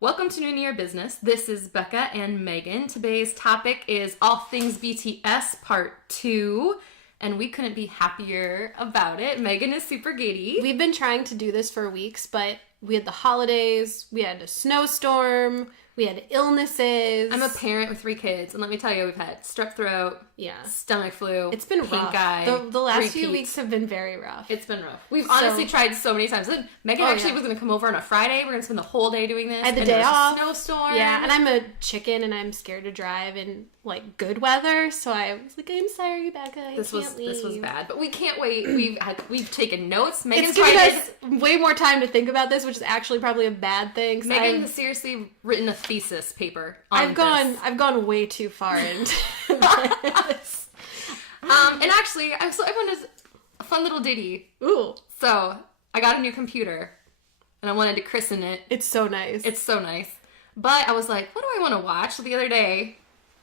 Welcome to Noona Your Business. This is Becca and Megan. Today's topic is all things BTS part 2, and we couldn't be happier about it. Megan is super giddy. We've been trying to do this for weeks, but we had the holidays, we had a snowstorm, we had illnesses. I'm a parent with 3 kids, and let me tell you, we've had strep throat, stomach flu, it's been pink rough. eye, The last few weeks have been very rough. It's been rough. We've honestly tried so many times. Megan was going to come over on a Friday. We're going to spend the whole day doing this. I had the day off. Snowstorm. Yeah, and I'm a chicken, and I'm scared to drive in good weather. So I was like, I'm sorry, Becca. This was bad, but we can't wait. We've taken notes. Megan's given us way more time to think about this, which is actually probably a bad thing. Megan has seriously written a thesis paper on I've gone way too far into this. And actually, I wanted a fun little ditty. Ooh. So, I got a new computer, and I wanted to christen it. It's so nice. It's so nice. But I was like, what do I want to watch? So the other day,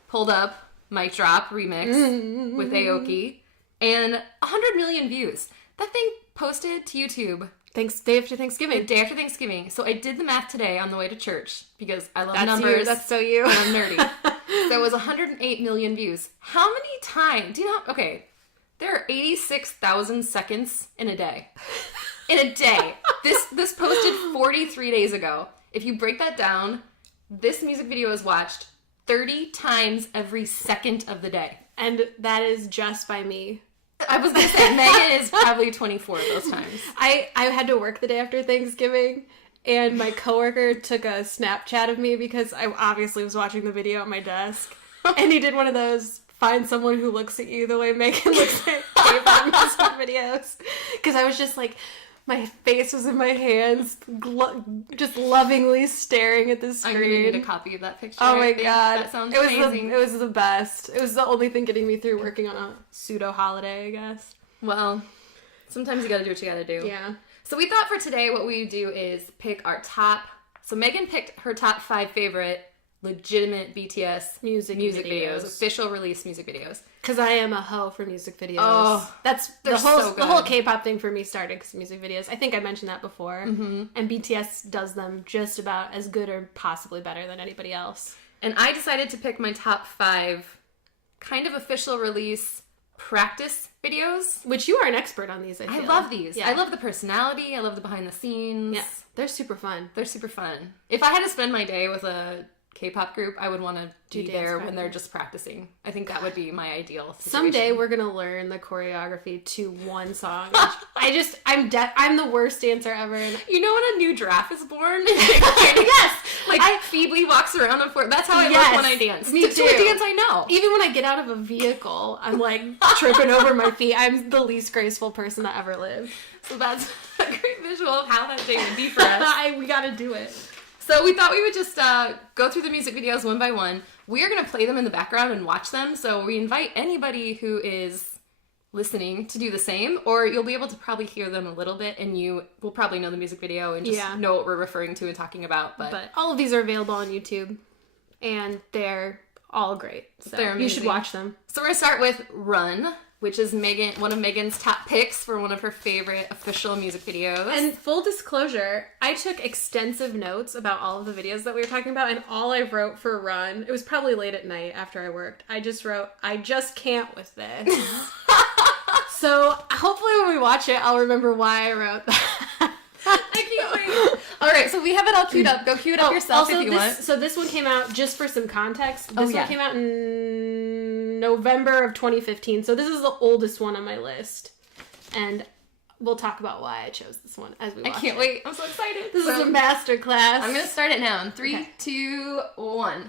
pulled up Mic Drop Remix with Aoki, and 100 million views. That thing posted to YouTube. Day after Thanksgiving. Day after Thanksgiving. So I did the math today on the way to church, because I love numbers. That's so you. And I'm nerdy. So it was 108 million views. How many times? Do you know? Okay, there are 86,000 seconds in a day. In a day. This posted 43 days ago. If you break that down, this music video is watched 30 times every second of the day. And that is just by me. I was going to say, Megan is probably 24 of those times. I had to work the day after Thanksgiving, and my coworker took a Snapchat of me because I obviously was watching the video at my desk. And he did one of those, find someone who looks at you the way Megan looks at K-pop music videos. Because I was just like, my face was in my hands, just lovingly staring at the screen. I'm going to need a copy of that picture. Oh my god. That sounds amazing. It was the best. It was the only thing getting me through working on a pseudo-holiday, I guess. Well, sometimes you gotta do what you gotta do. Yeah. So we thought for today what we would do is pick our top... So Megan picked her top 5 favorite legitimate BTS music videos. Official release music videos. Because I am a hoe for music videos. Oh, that's the whole K-pop thing for me started because music videos. I think I mentioned that before. Mm-hmm. And BTS does them just about as good or possibly better than anybody else. And I decided to pick my top 5 kind of official release practice videos. Which you are an expert on these, I feel. I love these. Yeah. I love the personality. I love the behind the scenes. Yeah, they're super fun. They're super fun. If I had to spend my day with a K-pop group, I would want to be there when they're just practicing. I think that would be my ideal situation. Someday we're gonna learn the choreography to one song. I'm the worst dancer ever. You know when a new giraffe is born? Yes! I feebly walks around the floor. That's how I look when I dance. Me too. To a dance I know. Even when I get out of a vehicle, I'm like tripping over my feet. I'm the least graceful person that ever lived. So that's a great visual of how that day would be for us. We gotta do it. So we thought we would just go through the music videos one by one. We are going to play them in the background and watch them. So we invite anybody who is listening to do the same, or you'll be able to probably hear them a little bit, and you will probably know the music video and just know what we're referring to and talking about. But all of these are available on YouTube, and they're all great. So they're amazing. You should watch them. So we're going to start with Run, which is one of Megan's top picks for one of her favorite official music videos. And full disclosure, I took extensive notes about all of the videos that we were talking about, and all I wrote for Run, it was probably late at night after I worked, I just wrote, I just can't with this. So hopefully when we watch it, I'll remember why I wrote that. I can't wait. All right, so we have it all queued up. Go cue it up yourself if you want. So this one came out, just for some context, this one came out in November of 2015. So this is the oldest one on my list. And we'll talk about why I chose this one as we watch it. I can't wait. I'm so excited. This is a master class. I'm going to start it now in 3, 2, 1.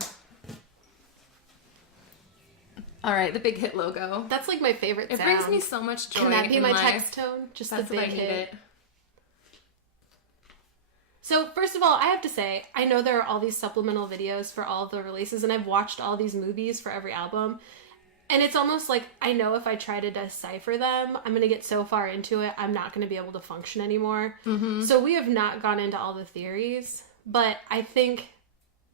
All right, the big hit logo. That's like my favorite sound. It brings me so much joy. Can that be my text tone? Just that's the big what I need hit. it. So first of all, I have to say, I know there are all these supplemental videos for all of the releases, and I've watched all these movies for every album. And it's almost like, I know if I try to decipher them, I'm going to get so far into it, I'm not going to be able to function anymore. Mm-hmm. So we have not gone into all the theories, but I think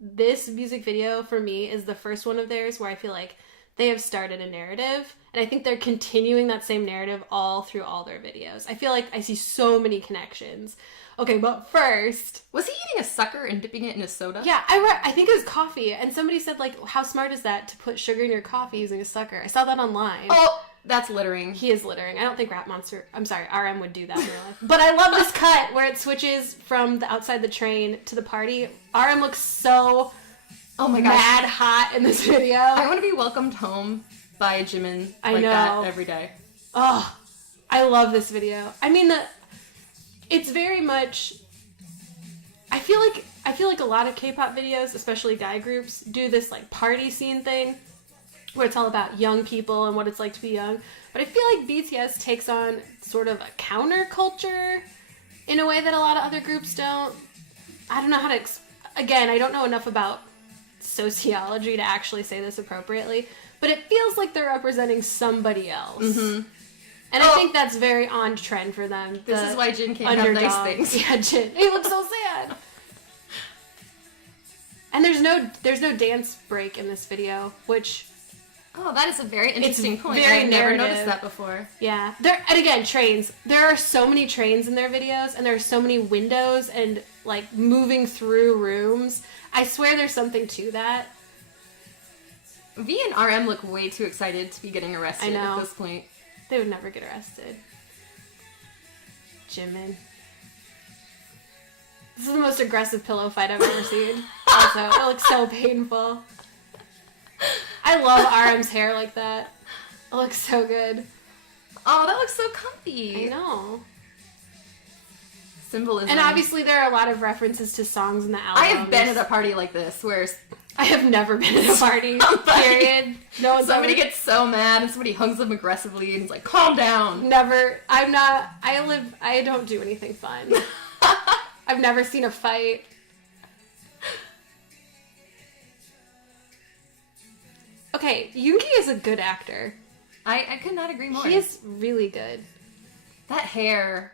this music video for me is the first one of theirs where I feel like they have started a narrative, and I think they're continuing that same narrative all through all their videos. I feel like I see so many connections. Okay, but first... Was he eating a sucker and dipping it in a soda? Yeah, I think it was coffee, and somebody said, like, how smart is that to put sugar in your coffee using a sucker? I saw that online. Oh, that's littering. He is littering. I don't think RM would do that in real life. But I love this cut where it switches from the outside the train to the party. RM looks so... Oh my gosh. Mad hot in this video. I want to be welcomed home by Jimin like that every day. Oh, I love this video. I mean, it's very much... I feel like a lot of K-pop videos, especially guy groups, do this like party scene thing where it's all about young people and what it's like to be young. But I feel like BTS takes on sort of a counterculture in a way that a lot of other groups don't. I don't know how to... Again, I don't know enough about sociology to actually say this appropriately, but it feels like they're representing somebody else. Mm-hmm. And I think that's very on trend for them. This is why Jin can't have nice things. Yeah, Jin. He looks so sad. And there's no dance break in this video, which... Oh, that is a very interesting point. Very I've never noticed that before. Yeah. And again, trains. There are so many trains in their videos, and there are so many windows and, like, moving through rooms. I swear there's something to that. V and RM look way too excited to be getting arrested at this point. They would never get arrested. Jimin. This is the most aggressive pillow fight I've ever seen. Also, it looks so painful. I love RM's hair like that. It looks so good. Oh, that looks so comfy. I know. Symbolism. And obviously there are a lot of references to songs in the album. I have been at a party like this where... I have never been at a party. Period. No one's Somebody gets so mad and somebody hugs them aggressively and is like, calm down. Never. I don't do anything fun. I've never seen a fight. Okay, Yoongi is a good actor. I could not agree more. He is really good. That hair.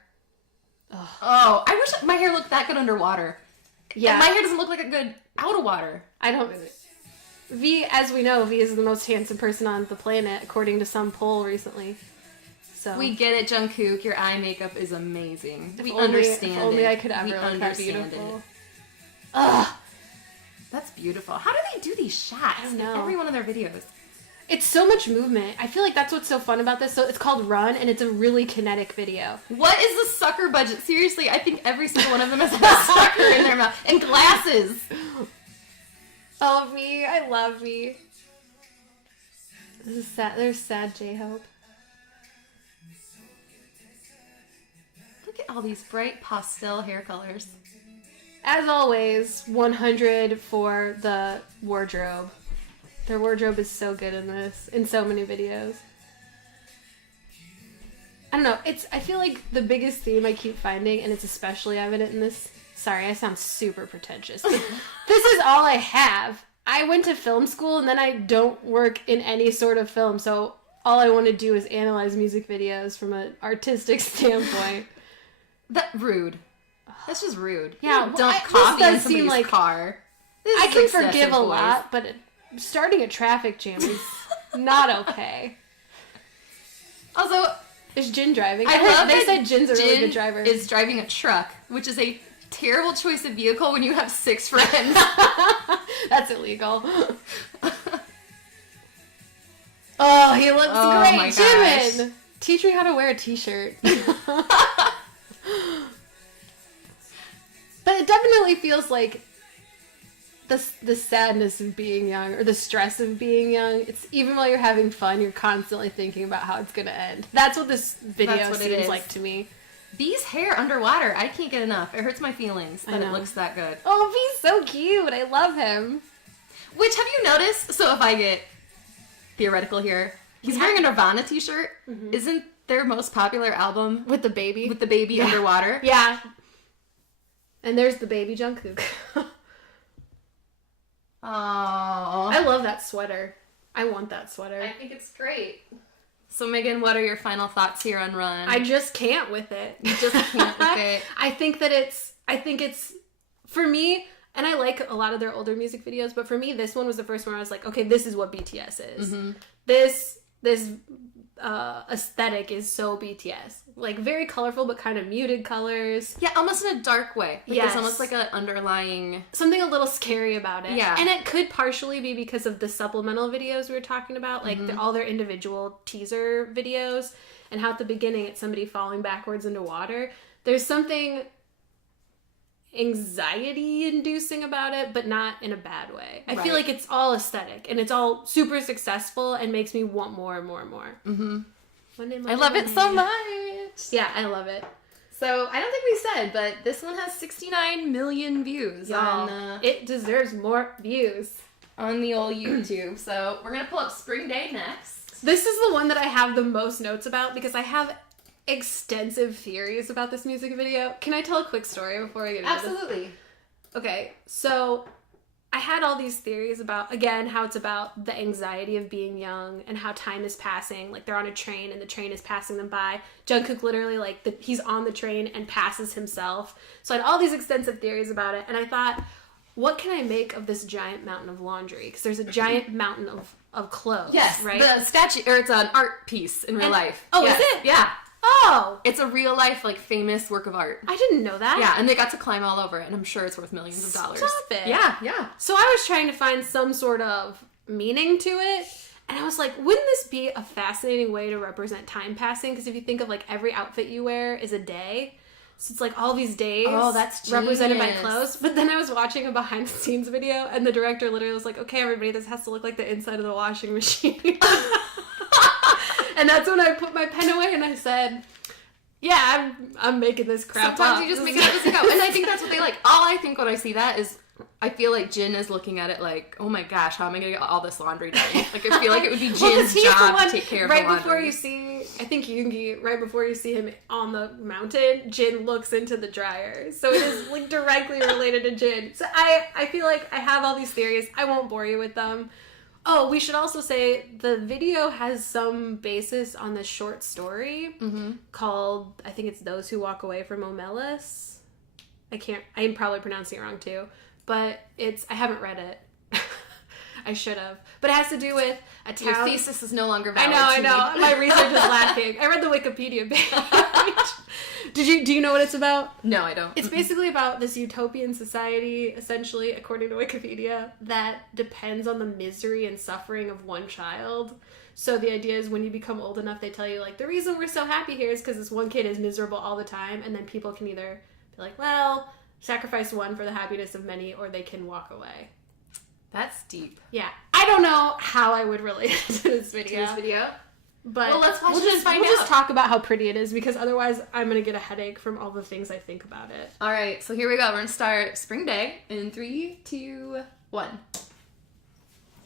Ugh. Oh, I wish my hair looked that good underwater. Yeah. And my hair doesn't look like it good out of water. I don't... V, as we know, V is the most handsome person on the planet, according to some poll recently. So we get it, Jungkook. Your eye makeup is amazing. We understand it. If only I could ever look that beautiful. Ugh. That's beautiful. How do they do these shots in every one of their videos? It's so much movement. I feel like that's what's so fun about this. So it's called Run, and it's a really kinetic video. What is the sucker budget? Seriously, I think every single one of them has a sucker in their mouth. And glasses. Oh, me. I love me. This is sad. There's sad J-Hope. Look at all these bright pastel hair colors. As always, 100 for the wardrobe. Their wardrobe is so good in this, in so many videos. I don't know, I feel like the biggest theme I keep finding, and it's especially evident in this, sorry, I sound super pretentious, but this is all I have. I went to film school, and then I don't work in any sort of film, so all I want to do is analyze music videos from an artistic standpoint. Rude. That's just rude. Yeah, dump coffee in somebody's like, car. I can forgive a lot, but starting a traffic jam is not okay. Also, is Jin driving? They said Jin's a really good driver. Is driving a truck, which is a terrible choice of vehicle when you have 6 friends. That's illegal. Oh, he looks great, Jimin. Teach me how to wear a t-shirt. But it definitely feels like the sadness of being young, or the stress of being young. It's even while you're having fun, you're constantly thinking about how it's gonna end. That's what this video seems like to me. V's hair underwater, I can't get enough. It hurts my feelings that it looks that good. Oh, V's so cute. I love him. Which, have you noticed? So if I get theoretical here, he's wearing a Nirvana t-shirt. Mm-hmm. Isn't their most popular album with the baby? With the baby underwater? Yeah. And there's the baby Jungkook. Oh. I love that sweater. I want that sweater. I think it's great. So Megan, what are your final thoughts here on Run? I just can't with it. You just can't with it. I think it's for me, And I like a lot of their older music videos, but for me, this one was the first one where I was like, okay, this is what BTS is. Mm-hmm. This aesthetic is so BTS. Like, very colorful, but kind of muted colors. Yeah, almost in a dark way. Like, yes. There's almost like an underlying... something a little scary about it. Yeah. And it could partially be because of the supplemental videos we were talking about, like all their individual teaser videos, and how at the beginning it's somebody falling backwards into water. There's something anxiety-inducing about it, but not in a bad way. I feel like it's all aesthetic, and it's all super successful, and makes me want more and more and more. Mm-hmm. I love it so much. Yeah, I love it. So, I don't think we said, but this one has 69 million views on... it deserves more views. On the old YouTube. So, we're going to pull up Spring Day next. This is the one that I have the most notes about, because I have extensive theories about this music video. Can I tell a quick story before I get into Absolutely. this? Okay, so I had all these theories about, again, how it's about the anxiety of being young and how time is passing. Like, they're on a train and the train is passing them by. Jungkook literally, like, he's on the train and passes himself. So I had all these extensive theories about it, and I thought, what can I make of this giant mountain of laundry? Because there's a giant mountain of clothes, yes, right? The statue, or it's an art piece in real life. Oh, yes. Is it? Yeah. Oh! It's a real life, like, famous work of art. I didn't know that. Yeah, and they got to climb all over it, and I'm sure it's worth millions of dollars. Stop it. Yeah. So I was trying to find some sort of meaning to it, and I was like, wouldn't this be a fascinating way to represent time passing? Because if you think of, like, every outfit you wear is a day. So it's like all these days that's represented by genius. clothes. But then I was watching a behind the scenes video, and the director literally was like, okay, everybody, this has to look like the inside of the washing machine. And that's when I put my pen away and I said, yeah, I'm making this crap Sometimes up. you just make it up as you go. And I think that's what they like. All I think when I see that is, I feel like Jin is looking at it like, oh my gosh, how am I going to get all this laundry done? Like, I feel like it would be Jin's job to take care of the laundry. Right before you see, I think Yoongi, right before you see him on the mountain, Jin looks into the dryer. So it is, like, directly related to Jin. So I feel like I have all these theories. I won't bore you with them. Oh, we should also say the video has some basis on this short story called, I think it's Those Who Walk Away from Omelas. I'm probably pronouncing it wrong too, but I haven't read it. I should have. But it has to do with a town. Your thesis is no longer valid. I know. My research is lacking. I read the Wikipedia page. Do you know what it's about? No, I don't. It's basically about this utopian society, essentially, according to Wikipedia, that depends on the misery and suffering of one child. So the idea is when you become old enough, they tell you, like, the reason we're so happy here is because this one kid is miserable all the time, and then people can either be like, well, sacrifice one for the happiness of many, or they can walk away. That's deep. Yeah. I don't know how I would relate to this video. But well, let's watch we'll it and find out. just talk about how pretty it is, because otherwise I'm going to get a headache from all the things I think about it. All right, so here we go. We're going to start Spring Day in 3, 2, 1.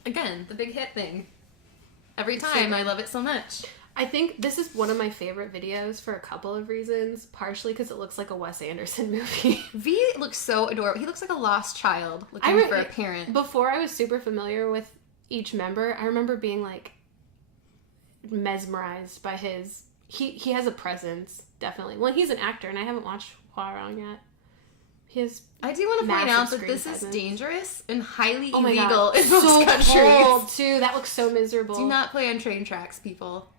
Again, the big hit thing. Every time, I love it so much. I think this is one of my favorite videos for a couple of reasons. Partially because it looks like a Wes Anderson movie. V looks so adorable. He looks like a lost child looking for a parent. Before I was super familiar with each member, I remember being, like, mesmerized by his... He has a presence, definitely. Well, he's an actor, and I haven't watched Hwarang yet. I do want to point out that this is dangerous and highly illegal in most so countries. Cold, too. That looks so miserable. Do not play on train tracks, people.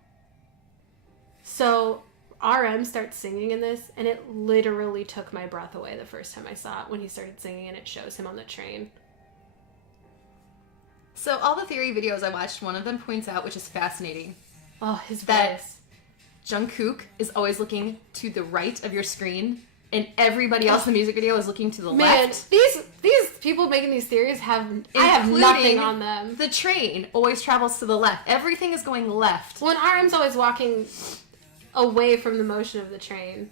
So RM starts singing in this, and it literally took my breath away the first time I saw it when he started singing, and it shows him on the train. So all the theory videos I watched, one of them points out, which is fascinating. Oh, his that voice. Jungkook is always looking to the right of your screen, and everybody else in the music video is looking to the left. These people making these theories I have nothing on them. The train always travels to the left. Everything is going left. Well, and RM's always walking away from the motion of the train.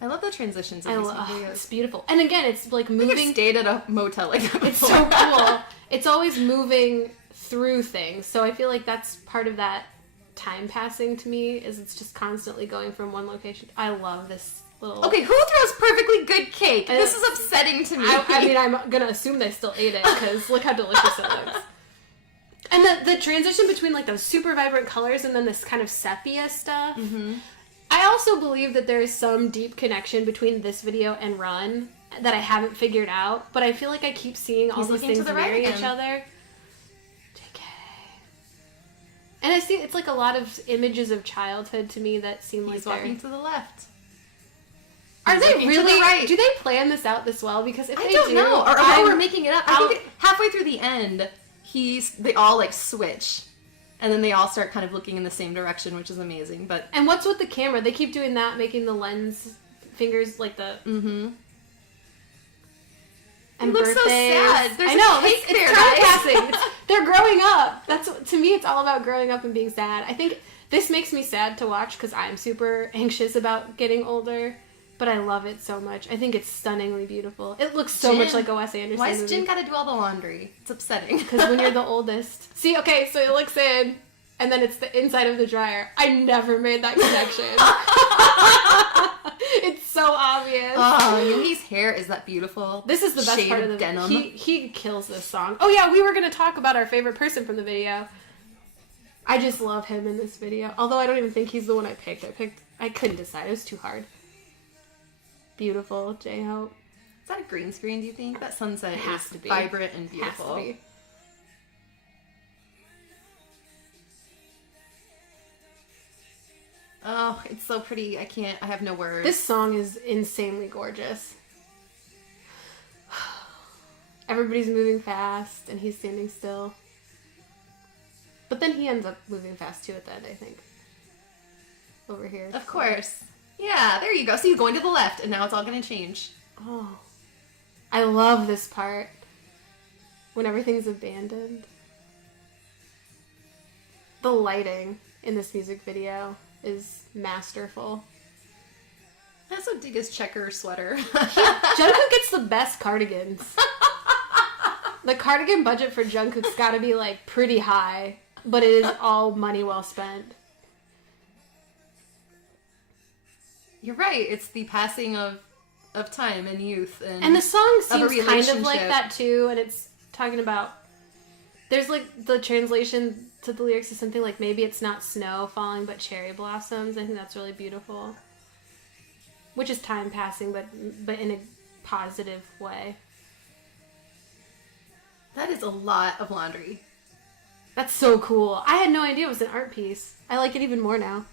I love the transitions in these videos. It's beautiful. And again, it's like moving. I think I've stayed at a motel like that before. It's so cool. It's always moving through things. So I feel like that's part of that time passing to me, is it's just constantly going from one location. I love this little... Okay, who throws perfectly good cake? This is upsetting to me. I mean, I'm gonna assume they still ate it, because look how delicious it looks. And the transition between, like, those super vibrant colors and then this kind of sepia stuff. Mm-hmm. I also believe that there is some deep connection between this video and Run, that I haven't figured out, but I feel like I keep seeing all these things marry each other. JK. And I see it's like a lot of images of childhood to me that seem like he's walking to the left. Are they looking really? to the right. Do they plan this out this well? Because if I they don't do, know. Or we're making it up. I think halfway through the end, they all like switch, and then they all start kind of looking in the same direction, which is amazing. But and what's with the camera? They keep doing that, making the lens fingers like the. Mm-hmm. And it looks birthdays. so sad. There's I know. a cake there, it's guys. passing. They're growing up. To me, it's all about growing up and being sad. I think this makes me sad to watch because I'm super anxious about getting older. But I love it so much. I think it's stunningly beautiful. It looks so much like a Wes Anderson Why has movie. Jin got to do all the laundry? It's upsetting. Because when you're the oldest. See, okay, so it looks in, and then it's the inside of the dryer. I never made that connection. It's so obvious. Oh, Yoongi's hair is that beautiful. This is the best shade part of the denim. He kills this song. Oh yeah, we were going to talk about our favorite person from the video. I just love him in this video. Although I don't even think he's the one I picked. I couldn't decide. It was too hard. Beautiful, J-Hope. Is that a green screen, do you think? That sunset has is to be. vibrant and beautiful. Has to be. Oh, it's so pretty. I have no words. This song is insanely gorgeous. Everybody's moving fast, and he's standing still. But then he ends up moving fast, too, at the end, I think. Over here. Of course. Yeah, there you go. So you're going to the left, and now it's all going to change. Oh. I love this part. When everything's abandoned. The lighting in this music video is masterful. I also dig his checker sweater. Jungkook gets the best cardigans. The cardigan budget for Jungkook's gotta be, like, pretty high. But it is all money well spent. You're right. It's the passing of time and youth. And the song seems kind of like relationship. that, too. And it's talking about... There's, like, the translation to the lyrics is something like, maybe it's not snow falling, but cherry blossoms. I think that's really beautiful. Which is time passing, but in a positive way. That is a lot of laundry. That's so cool. I had no idea it was an art piece. I like it even more now.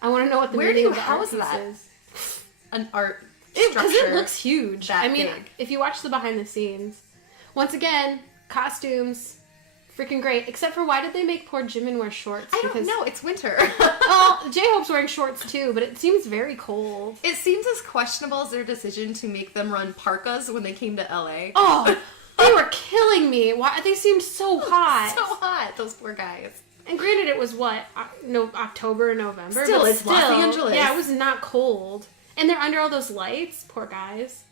I want to know what the meaning of the art piece is. An art structure. Because it looks huge. That I mean, big. if you watch the behind the scenes, once again, costumes, freaking great. Except for why did they make poor Jimin wear shorts? I don't know. It's winter. Well, J-Hope's wearing shorts too, but it seems very cold. It seems as questionable as their decision to make them run parkas when they came to LA. Oh, they were killing me. Why? They seemed so hot. So hot, those poor guys. And granted, it was what? No, October or November. Still, but it's Los Angeles. Yeah, it was not cold. And they're under all those lights. Poor guys.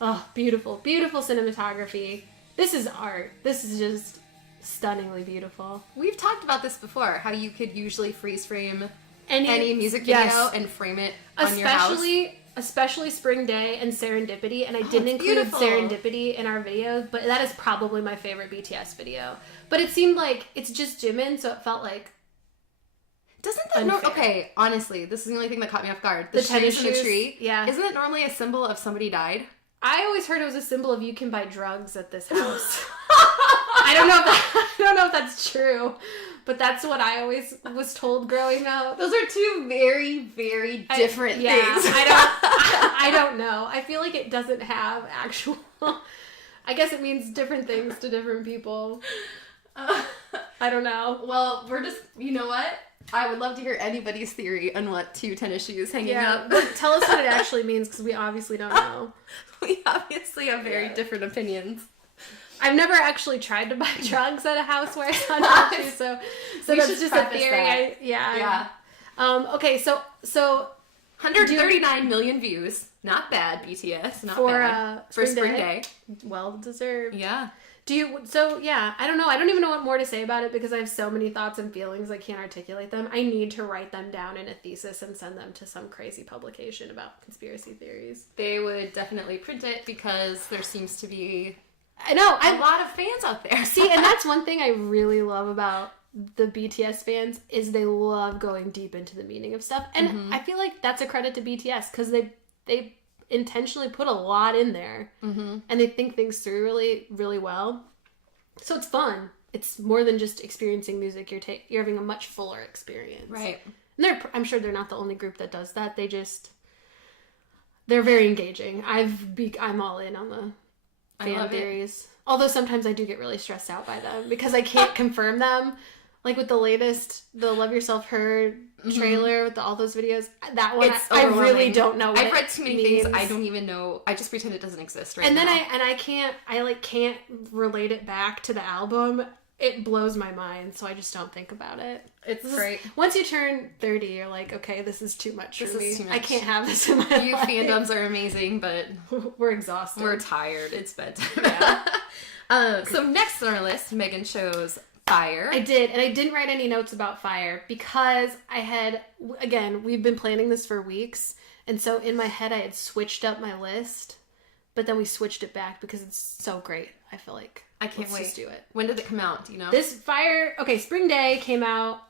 Oh, beautiful. Beautiful cinematography. This is art. This is just stunningly beautiful. We've talked about this before, how you could usually freeze frame any music video and frame it on your house. Especially Spring Day and Serendipity, and I didn't include beautiful. Serendipity in our videos, but that is probably my favorite BTS video. But it seemed like it's just Jimin, so it felt like Doesn't that okay, honestly, this is the only thing that caught me off guard. The tennis trees in the shoes, tree. yeah. Isn't it normally a symbol of somebody died? I always heard it was a symbol of you can buy drugs at this house. I don't know if that's true, but that's what I always was told growing up. Those are two very, very different things. I don't know. I feel like it doesn't have actual. I guess it means different things to different people. I don't know. Well, we're just, you know what? I would love to hear anybody's theory on what two tennis shoes hanging up. But tell us what it actually means, because we obviously don't know. We obviously have very different opinions. I've never actually tried to buy drugs at a house where I saw tennis shoes, so that's just a theory. Yeah. Okay, so 139 million views. Not bad, BTS. Not bad. For Spring Day. Well deserved. Yeah. I don't know. I don't even know what more to say about it because I have so many thoughts and feelings I can't articulate them. I need to write them down in a thesis and send them to some crazy publication about conspiracy theories. They would definitely print it because there seems to be a lot of fans out there. See, and that's one thing I really love about the BTS fans is they love going deep into the meaning of stuff. And I feel like that's a credit to BTS because they intentionally put a lot in there. Mm-hmm. And they think things through really, really well. So it's fun. It's more than just experiencing music. You're having a much fuller experience. Right. And I'm sure they're not the only group that does that. They're very engaging. I'm all in on the fan theories. Although sometimes I do get really stressed out by them because I can't confirm them. Like with the Love Yourself Heard trailer with all those videos. That one, I really don't know what I've read too many things. I don't even know. I just pretend it doesn't exist right now. And then I can't relate it back to the album. It blows my mind, so I just don't think about it. It's great. Once you turn 30, you're like, okay, this is too much for me. Is too much. I can't have this in my life. You fandoms are amazing, but we're exhausted. We're tired. It's bedtime. Yeah. So next on our list, Megan chose Fire. I did, and I didn't write any notes about Fire because we've been planning this for weeks, and so in my head I had switched up my list, but then we switched it back because it's so great. I feel like I can't wait. Just do it. When did it come out? Do you know? This Fire, Spring Day came out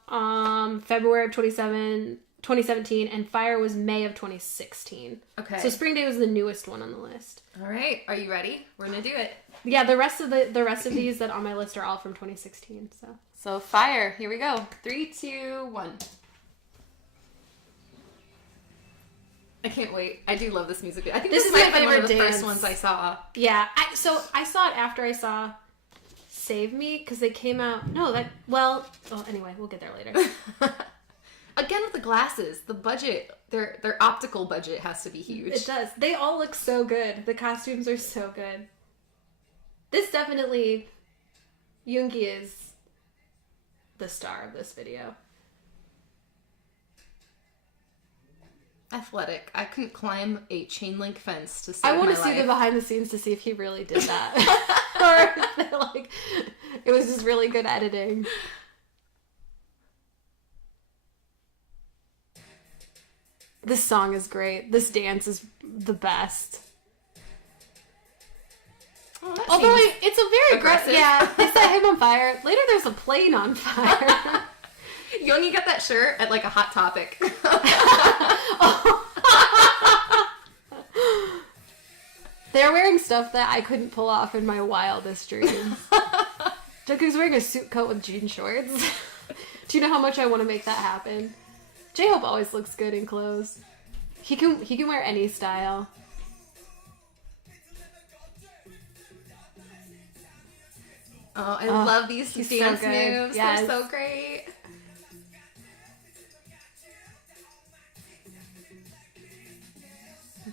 February of 2017, and Fire was May of 2016. Okay. So Spring Day was the newest one on the list. All right. Are you ready? We're gonna do it. Yeah, the rest of these that on my list are all from 2016. So Fire. Here we go. 3, 2, 1. I can't wait. I do love this music video. I think this is my favorite one of the first ones I saw. Yeah. So I saw it after I saw Save Me because they came out. Anyway, we'll get there later. Again with the glasses, the budget, their optical budget has to be huge. It does. They all look so good. The costumes are so good. This definitely, Yoongi is the star of this video. Athletic. I couldn't climb a chain link fence to save my life. I want to see the behind the scenes to see if he really did that. Or if it was just really good editing. This song is great. This dance is the best. Oh, although it's a very aggressive. Yeah, they set him on fire. Later there's a plane on fire. You only got that shirt at like a Hot Topic. They're wearing stuff that I couldn't pull off in my wildest dreams. Jungkook's wearing a suit coat with jean shorts. Do you know how much I want to make that happen? J-Hope always looks good in clothes. He can wear any style. Oh, I love these dance moves. Yes. They're so great.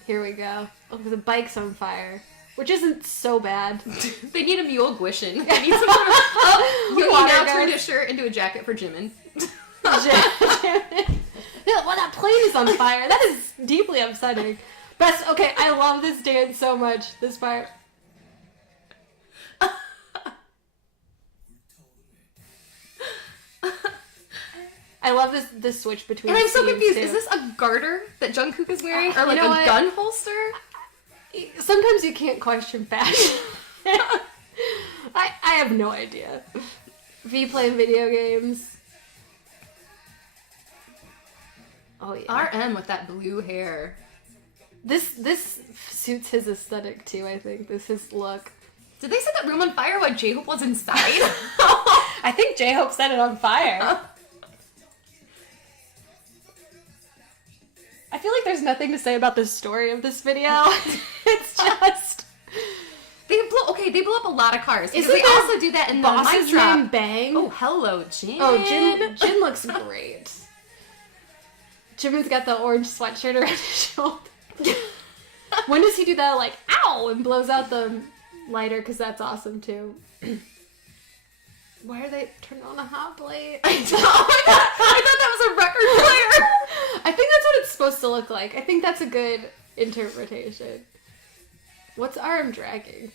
Here we go. Oh, the bike's on fire. Which isn't so bad. They need a mule guishin. They need some sort of... Oh, you now turned his shirt into a jacket for Jimin. Well, that plane is on fire. That is deeply upsetting. Okay, I love this dance so much. This part. I love this switch between. And I'm so confused. Too. Is this a garter that Jungkook is wearing, or like a gun holster? Sometimes you can't question fashion. I have no idea. V playing video games. Oh yeah. RM with that blue hair. This suits his aesthetic too. I think his look. Did they set that room on fire while J-Hope was inside? I think J-Hope set it on fire. I feel like there's nothing to say about the story of this video. It's just they blew up a lot of cars. Because they also do that in the mic drop. Bang. Oh, hello, Jin. Oh, Jin looks great. Jimin's got the orange sweatshirt around his shoulder. When does he do that? Like, ow, and blows out the lighter? Because that's awesome too. Why are they turned on a hot plate? I thought that was a record player. I think that's what it's supposed to look like. I think that's a good interpretation. What's RM dragging?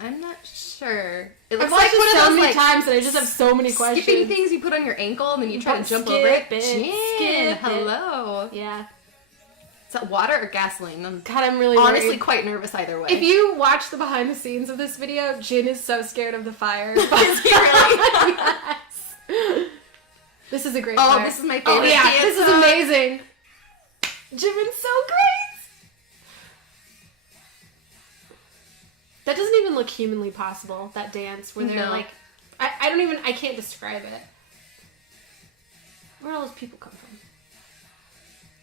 I'm not sure. I've watched it so many times that I just have so many questions. Skipping things you put on your ankle and then you try to jump over it. Jin, hello. Yeah. Is that water or gaseline? I'm really honestly worried. Quite nervous either way. If you watch the behind the scenes of this video, Jin is so scared of the fire. Is he really? Yes. This is a great part. This is my favorite. Oh yeah, this is amazing. Jimin's so great. That doesn't even look humanly possible, that dance, where they're like... I can't describe it. Where do all those people come from?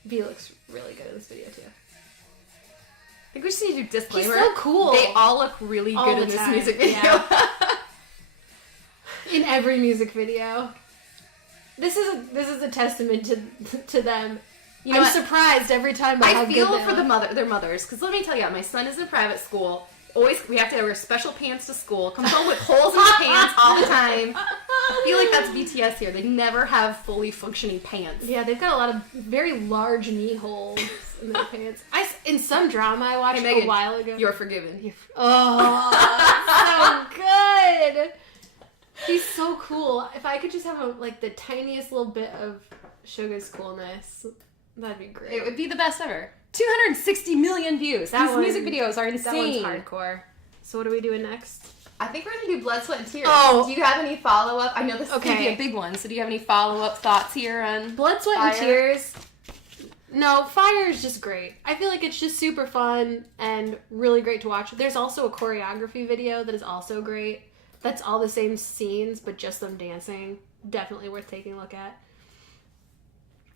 V looks really good in this video, too. I think we just need to do disclaimer. He's so cool. They all look really All good the in this time, music video. yeah. In every music video. This is a testament to them. You know I'm what? surprised every time by how I good feel they for look. their mothers, because let me tell you, my son is in private school. Always, we have to wear special pants to school. Comes home with holes in his pants all the time. I feel like that's BTS here. They never have fully functioning pants. Yeah, they've got a lot of very large knee holes in their pants. In some drama I watched Megan, a while ago. You're forgiven. Oh, so good. He's so cool. If I could just have the tiniest little bit of Suga's coolness, that'd be great. It would be the best ever. 260 million views. These music videos are insane. That one's hardcore. So what are we doing next? I think we're going to do Blood, Sweat, and Tears. Oh. Do you have any follow-up? I know this is going to be a big one, so do you have any follow-up thoughts here on Blood, Sweat, Fire? and Tears? No, Fire is just great. I feel like it's just super fun and really great to watch. There's also a choreography video that is also great. That's all the same scenes, but just them dancing. Definitely worth taking a look at.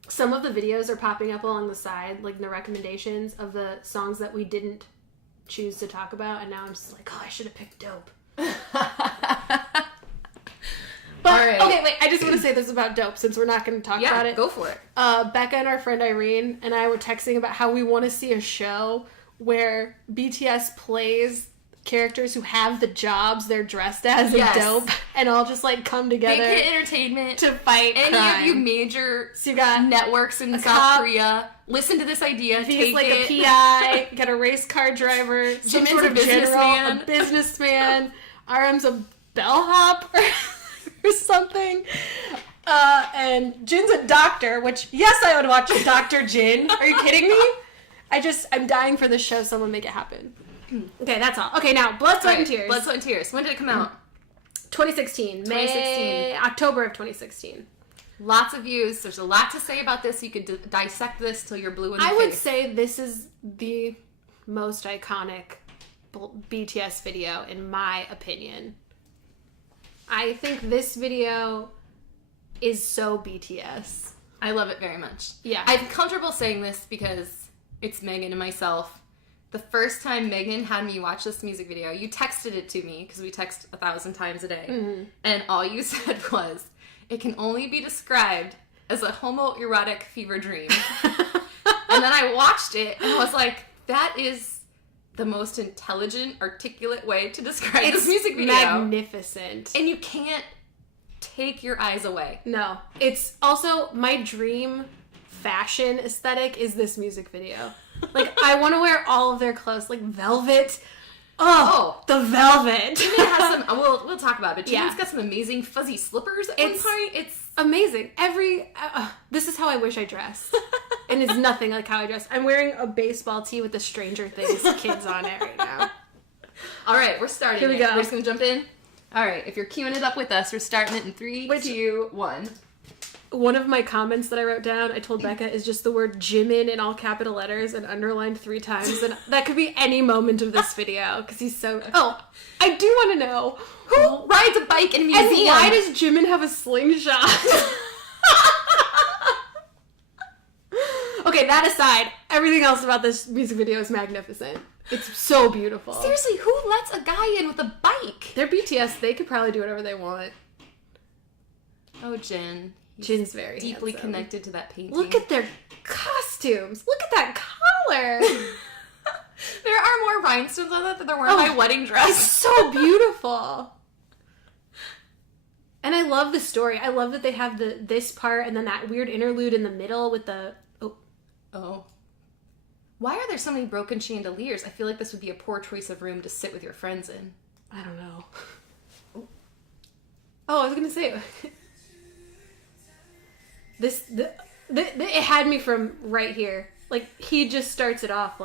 Some of the videos are popping up along the side, like the recommendations of the songs that we didn't choose to talk about, and now I'm just like, oh, I should have picked Dope. But, all right. okay, wait, I just want to say this about Dope, since we're not going to talk about it. Go for it. Becca and our friend Irene and I were texting about how we want to see a show where BTS plays characters who have the jobs they're dressed as in Dope, and all just come together. Big Hit Entertainment to fight any crime. of you major So you got networks in South cop, Korea. Listen to this idea. He's take like it. a PI, got a race car driver, some Jimin's sort a of general, businessman. a businessman. RM's a bellhop or something. And Jin's a doctor, which, yes, I would watch Dr. Jin. Are you kidding me? I'm dying for this show. Someone make it happen. Okay, that's all. Okay, now, Blood, Sweat, and Tears. Blood, Sweat, and Tears. When did it come out? 2016. October of 2016. Lots of views. There's a lot to say about this. You could dissect this till you're blue in the I face. would say this is the most iconic BTS video, in my opinion. I think this video is so BTS. I love it very much. Yeah. I'm comfortable saying this because it's Megan and myself. The first time Megan had me watch this music video, you texted it to me, because we text 1,000 times a day, and all you said was, it can only be described as a homoerotic fever dream. And then I watched it and was like, that is the most intelligent, articulate way to describe this music video. Magnificent. And you can't take your eyes away. No. It's also my dream fashion aesthetic is this music video. I want to wear all of their clothes, like velvet. Oh, the velvet. It has some. We'll talk about it. But Yeah. Jimin's got some amazing fuzzy slippers at one point. It's amazing. This is how I wish I dressed, and it's nothing like how I dress. I'm wearing a baseball tee with the Stranger Things kids on it right now. all right. We're starting. Here we go. We're just gonna jump in. All right. If you're queuing it up with us, we're starting it in 3, 2, 1. One of my comments that I wrote down, I told Becca, is just the word Jimin in all capital letters and underlined 3 times. And that could be any moment of this video, because he's so... Oh, I do want to know, Who rides a bike in a museum? and why does Jimin have a slingshot? Okay, that aside, everything else about this music video is magnificent. It's so beautiful. Seriously, who lets a guy in with a bike? They're BTS. They could probably do whatever they want. Oh, Jin. He's Jin's very deeply handsome. connected to that painting. Look at their costumes. Look at that collar. There are more rhinestones on that than there were in my wedding It's dress. so beautiful. And I love the story. I love that they have this part and then that weird interlude in the middle with the... Oh. Why are there so many broken chandeliers? I feel like this would be a poor choice of room to sit with your friends in. I don't know. Oh, I was going to say... It had me from right here. He just starts it off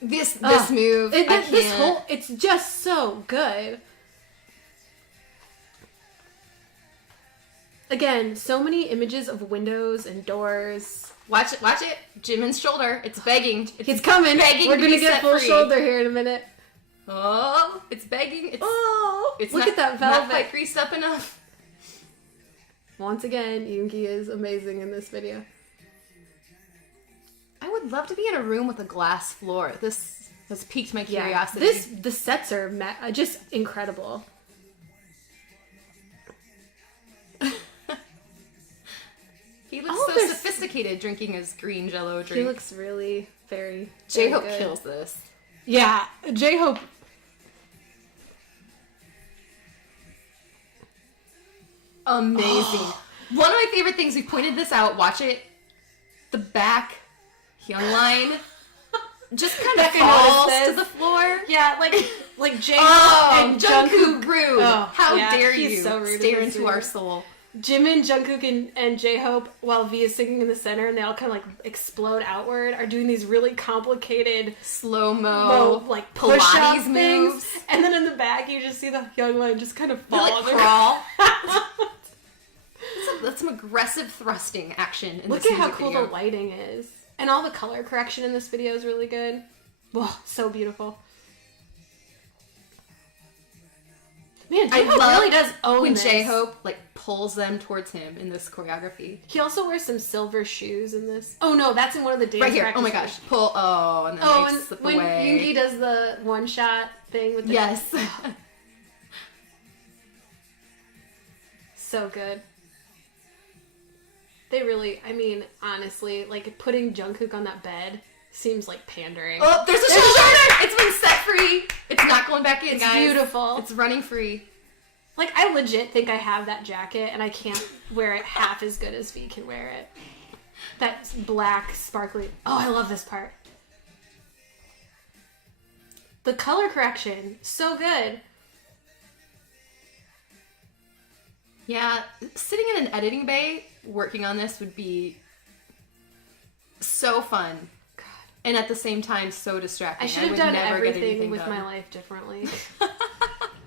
This move, I can't. It's just so good. Again, so many images of windows and doors. Watch it. Jimin's shoulder. It's begging. He's coming. begging We're to gonna be get set full free. shoulder here in a minute. Oh, it's begging. It's look not, at that not velvet. quite greased up enough. Once again, Yoongi is amazing in this video. I would love to be in a room with a glass floor. This has piqued my curiosity. The sets are just incredible. He looks so sophisticated drinking his green Jello drink. He looks really very J-Hope good. kills this. Yeah, J-Hope. Amazing. One of my favorite things, we pointed this out, watch it. The back Hyung line just kind of falls to the floor. Yeah, like J-Hope and Jungkook rude. Oh, How yeah, dare he's you so rude stare in this into our video. soul. Jimin, Jungkook, and J-Hope, while V is singing in the center, and they all kind of like explode outward, are doing these really complicated slow-mo, like Pilates push-up moves. things. And then in the back, you just see the young line just kind of They fall. like crawl. That's some aggressive thrusting action in Look this at how music cool video. the lighting is. And all the color correction in this video is really good. Whoa, so beautiful. Man, J-Hope really does own when this. J-Hope like pulls them towards him in this choreography. He also wears some silver shoes in this. Oh no, that's in one of the dance Right here. practices. Oh my gosh. Pull. Oh, and then they and slip when away. Yoongi does the one shot thing with the Yes. So good. They really, I mean, honestly, like putting Jungkook on that bed seems like pandering. Oh, there's a shoulder! It's been set free. It's not going back in, It's guys. beautiful. It's running free. Like, I legit think I have that jacket and I can't wear it half as good as V can wear it. That black, sparkly. Oh, I love this part. The color correction, so good. Yeah, sitting in an editing bay working on this would be so fun. God. And at the same time, so distracting. I should have would done never get everything anything with done. my life differently.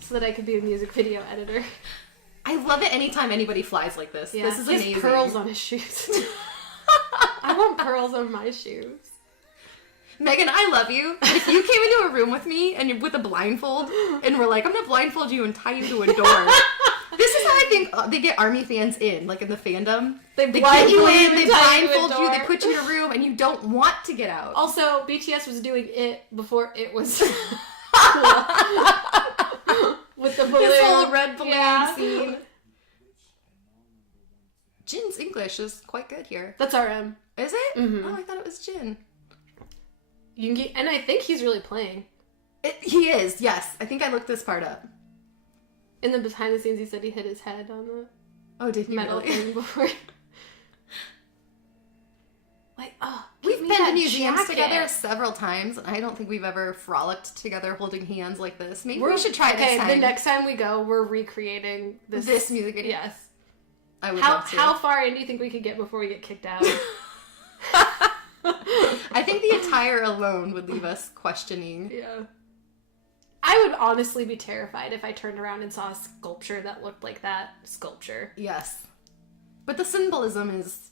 So that I could be a music video editor. I love it anytime anybody flies like this. Yeah, This is he has amazing. pearls on his shoes. I want pearls on my shoes. Megan, I love you. If you came into a room with me and you're with a blindfold and we're like, I'm gonna blindfold you and tie you to a door. This is how I think they get ARMY fans in, like in the fandom. They get you in, they blindfold you, they put you in a room, and you don't want to get out. Also, BTS was doing it before it was cool. With the balloon. This whole red balloon Yeah. scene. Jin's English is quite good here. That's RM. Is it? Mhm. Oh, I thought it was Jin. Yoongi, and I think he's really playing. He is, yes. I think I looked this part up. In the behind the scenes, he said he hit his head on the Oh, did he metal really? thing before. Like, oh, We've give me been to that museums jacket. together several times, and I don't think we've ever frolicked together holding hands like this. Maybe We we should try okay, this time. the next time we go, we're recreating This music video. Yes. I would How love to. how far in do you think we could get before we get kicked out? I think the attire alone would leave us questioning. Yeah. I would honestly be terrified if I turned around and saw a sculpture that looked like that sculpture. Yes. But the symbolism is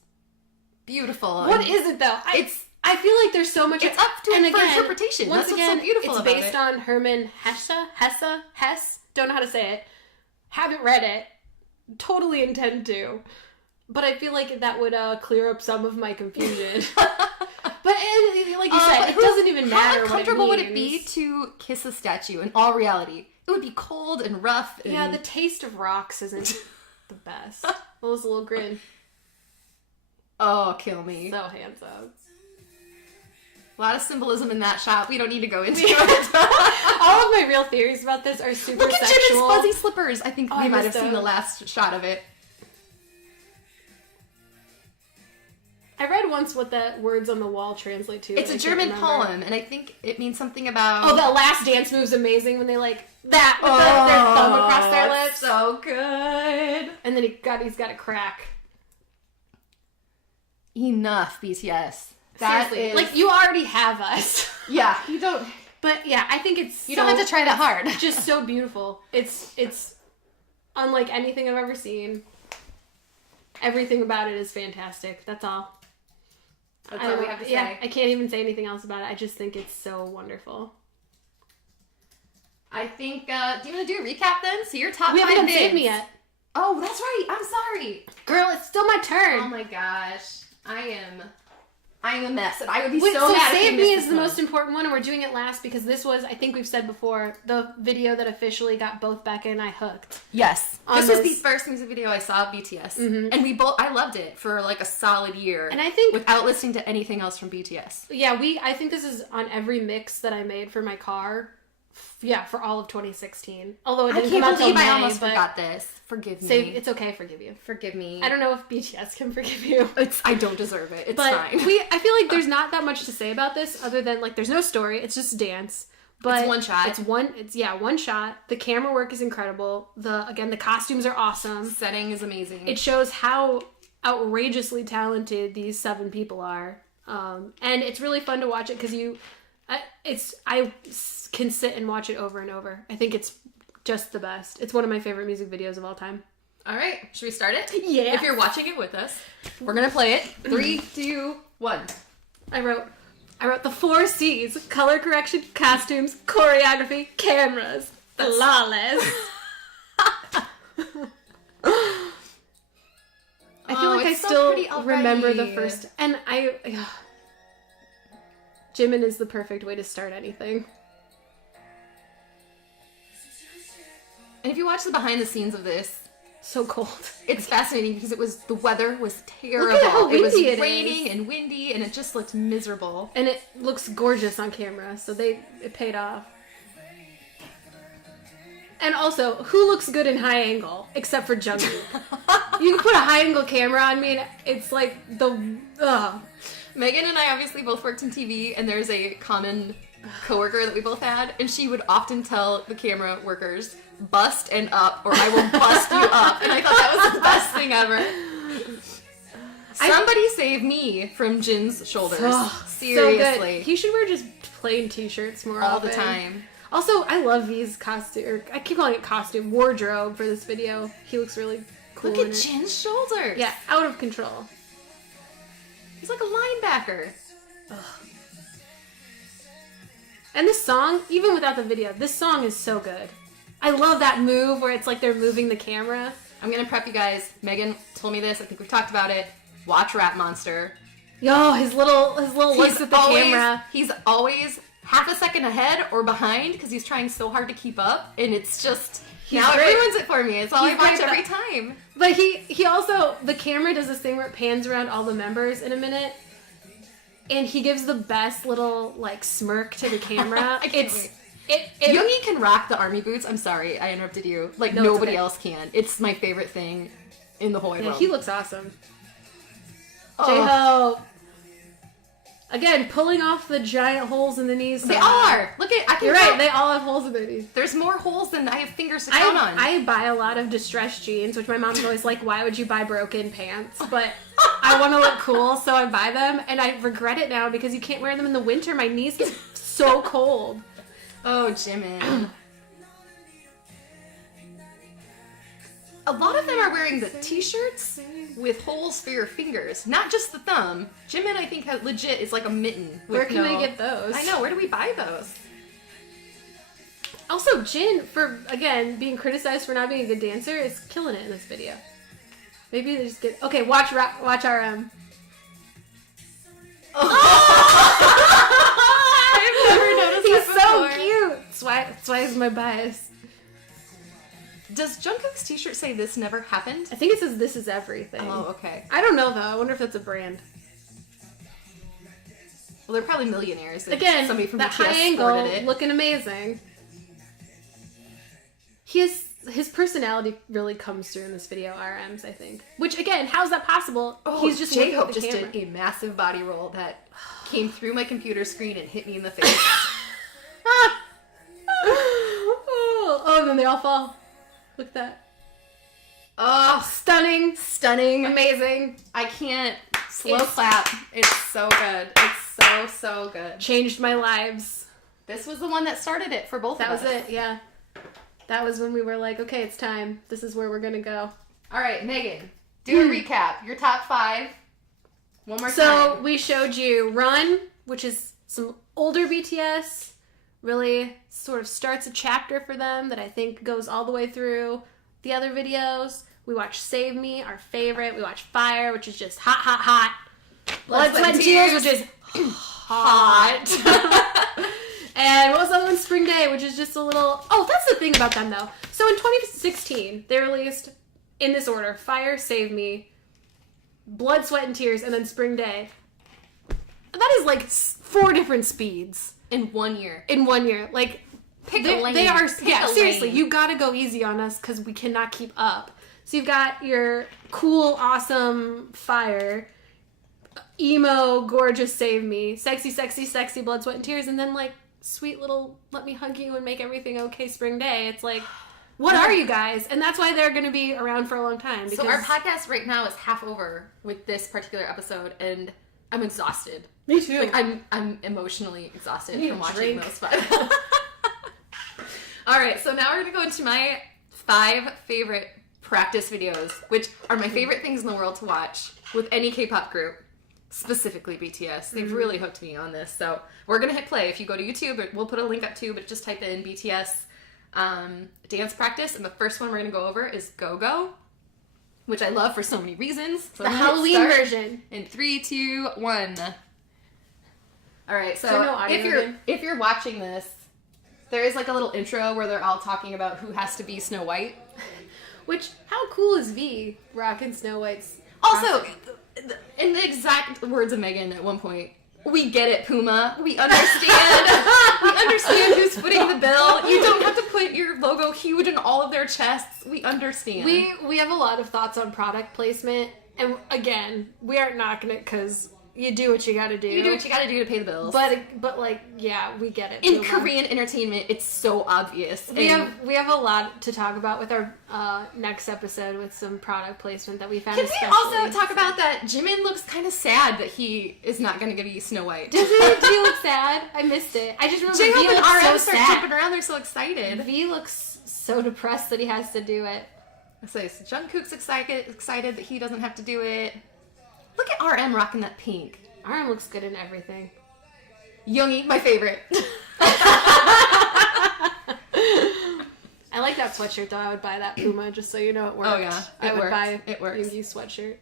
beautiful. What and is it though? I feel like there's so much. It's up to and for again, interpretation. Once That's again, what's so beautiful it's about based it. on Herman Hesse. Don't know how to say it. Haven't read it. Totally intend to. But I feel like that would clear up some of my confusion. But like you said, it doesn't even matter. How uncomfortable what would it be to kiss a statue? In all reality, it would be cold and rough. And... Yeah, the taste of rocks isn't the best. Well, it's a little grin. Oh, kill me. So handsome. A lot of symbolism in that shot. We don't need to go into it. All of my real theories about this are super Look at sexual. Jimin's fuzzy slippers. I think Oh, we I might have missed seen those. the last shot of it. I read once what the words on the wall translate to. It's and a I can't German remember. poem, and I think it means something about... Oh, that last dance move's amazing when they like that with their thumb across their lips. So good. And then he's got a crack. Enough, BTS. That Seriously, is... like you already have us. Yeah, you don't... But yeah, I think it's You don't have to try that hard. just so beautiful. It's unlike anything I've ever seen. Everything about it is fantastic. That's all. That's I all don't we know. have to Yeah, say. I can't even say anything else about it. I just think it's so wonderful. I think, do you want to do a recap then? So your top We 5 haven't done vids. Save Me yet. Oh, that's right. I'm sorry. Girl, it's still my turn. Oh my gosh. I am a mess, and I would be Wait, so mad if Save you Me missed is this the one. most important one, and we're doing it last because this was, I think we've said before, the video that officially got both Becca and I hooked. Yes. On This was the this. first music video I saw of BTS. And I loved it for like a solid year. And I think, without listening to anything else from BTS. yeah, I think this is on every mix that I made for my car. Yeah, for all of 2016. Although it I didn't can't come out till believe May, I almost but forgot this. Forgive me. it's okay, forgive you. Forgive me. I don't know if BTS can forgive you. I don't deserve it. It's But fine. I feel like there's not that much to say about this other than like there's no story. It's just dance. But It's one shot. It's one shot. The camera work is incredible. The costumes are awesome. Setting is amazing. It shows how outrageously talented these 7 people are. And it's really fun to watch it because I can sit and watch it over and over. I think it's just the best. It's one of my favorite music videos of all time. All right. Should we start it? Yeah. If you're watching it with us, we're going to play it. 3, 2, 1. I wrote the 4 C's: color correction, costumes, choreography, cameras. Flawless. I feel like I it's so still pretty already. remember the first, and Jimin is the perfect way to start anything. And if you watch the behind the scenes of this, So cold. it's fascinating because the weather was terrible. Look at how it was windy it raining is. and windy, and it just looked miserable. And it looks gorgeous on camera, so it paid off. And also, who looks good in high angle except for Jungkook? You can put a high angle camera on me, and it's like Megan and I obviously both worked in TV, and there's a common coworker that we both had, and she would often tell the camera workers, "Bust and up, or I will bust you up." And I thought that was the best thing ever. Somebody save me from Jin's shoulders. Seriously. So good. He should wear just plain t-shirts more all often. the time. Also, I love V's costume. I keep calling it costume. Wardrobe for this video. He looks really cool. Look in at it. Jin's shoulders. Yeah, out of control. He's like a linebacker. And this song, even without the video, this song is so good. I love that move where it's like they're moving the camera. I'm gonna prep you guys. Megan told me this. I think we've talked about it. Watch Rap Monster. Yo, his little looks at the camera. He's always half a second ahead or behind because he's trying so hard to keep up, and it's just now great. it ruins it for me. It's all He's I watch great, every but- time. But he also, the camera does this thing where it pans around all the members in a minute. And he gives the best little like smirk to the camera. I can't wait. Yoongi can rock the army boots. I'm sorry, I interrupted you. Like No, it's nobody okay. else can. It's my favorite thing in the whole Yeah, world. he looks awesome. Oh. J-Hope. Again, pulling off the giant holes in the knees. They somehow. are. Look at I can. You're right. count- They all have holes in their knees. There's more holes than I have fingers to count on. I buy a lot of distressed jeans, which my mom's always like, "Why would you buy broken pants?" But I want to look cool, so I buy them, and I regret it now because you can't wear them in the winter. My knees get so cold. Oh, Jimin. A lot of them are wearing the t-shirts with holes for your fingers, not just the thumb. Jimin, I think, legit is like a mitten. With Where can I get those? I know. Where do we buy those? Also, Jin, for again being criticized for not being a good dancer, is killing it in this video. Maybe they just get okay. Watch RM. I've never noticed He's that so before. cute. That's why he's my bias. Does Jungkook's t-shirt say "This never happened"? I think it says "This is everything." Oh, okay. I don't know though. I wonder if that's a brand. Well, they're probably millionaires. If Again, somebody from that BTS high angle, sported it. looking amazing. His personality really comes through in this video, RM's, I think. Which again, how's that possible? Oh, He's just looking at J-Hope the just camera. did a massive body roll that came through my computer screen and hit me in the face. Oh, and then they all fall. Look at that. Oh, Stunning. stunning. Amazing. I can't. Slow It's- clap. It's so good. It's so good. Changed my lives. This was the one that started it for both That of was us. it, yeah. That was when we were like, okay, it's time. This is where we're gonna go. All right, Megan, do a recap. Your top 5. One more So time. we showed you Run, which is some older BTS. really sort of starts a chapter for them that I think goes all the way through the other videos. We watch Save Me, our favorite. We watch Fire, which is just hot, hot, hot. Blood, Sweat, and Tears, which is hot. And what was the other one? Spring Day, which is just a little... Oh, that's the thing about them, though. So in 2016, they released, in this order, Fire, Save Me, Blood, Sweat, and Tears, and then Spring Day. That is like 4 different speeds. In 1 year. In 1 year. Like, pick a lane. They are... Pick yeah, a seriously, lane. you gotta go easy on us because we cannot keep up. So you've got your cool, awesome Fire, emo, gorgeous Save Me, sexy, sexy, sexy Blood, Sweat, and Tears, and then like sweet little let me hug you and make everything okay Spring Day. It's like, what are you guys? And that's why they're going to be around for a long time. Because... So our podcast right now is half over with this particular episode, and I'm exhausted. Me too. Like I'm emotionally exhausted from watching drink. those 5. All right, so now we're going to go into my 5 favorite practice videos, which are my favorite things in the world to watch with any K-pop group, specifically BTS. They've really hooked me on this. So we're going to hit play. If you go to YouTube, we'll put a link up too, but just type in BTS dance practice. And the first one we're going to go over is Go Go, which I love for so many reasons. So the I'm gonna Halloween start version. in 3, 2, 1. All right, so no audio if you're watching this, there is like a little intro where they're all talking about who has to be Snow White. Which, how cool is V rocking Snow White's Also, in the exact words of Megan at one point, we get it, Puma. We understand. We understand who's footing the bill. You don't have to put your logo huge in all of their chests. We understand. We have a lot of thoughts on product placement, and again, we aren't knocking it because you do what you gotta do. You do what you gotta do to pay the bills. But like, yeah, we get it. In Korean entertainment, it's so obvious. We have a lot to talk about with our next episode with some product placement that we found. Can we also talk about that Jimin looks kind of sad that he is not going to be Snow White? Does he? Did he look sad? I missed it. I just remember J-Hope V and looks RM so start sad. jumping around. They're so excited. V looks so depressed that he has to do it. So Jungkook's excited that he doesn't have to do it. Look at RM rocking that pink. RM looks good in everything. Yoongi, my favorite. I like that sweatshirt though. I would buy that Puma just so you know it worked. Oh yeah, I would buy it works. Yoongi's sweatshirt.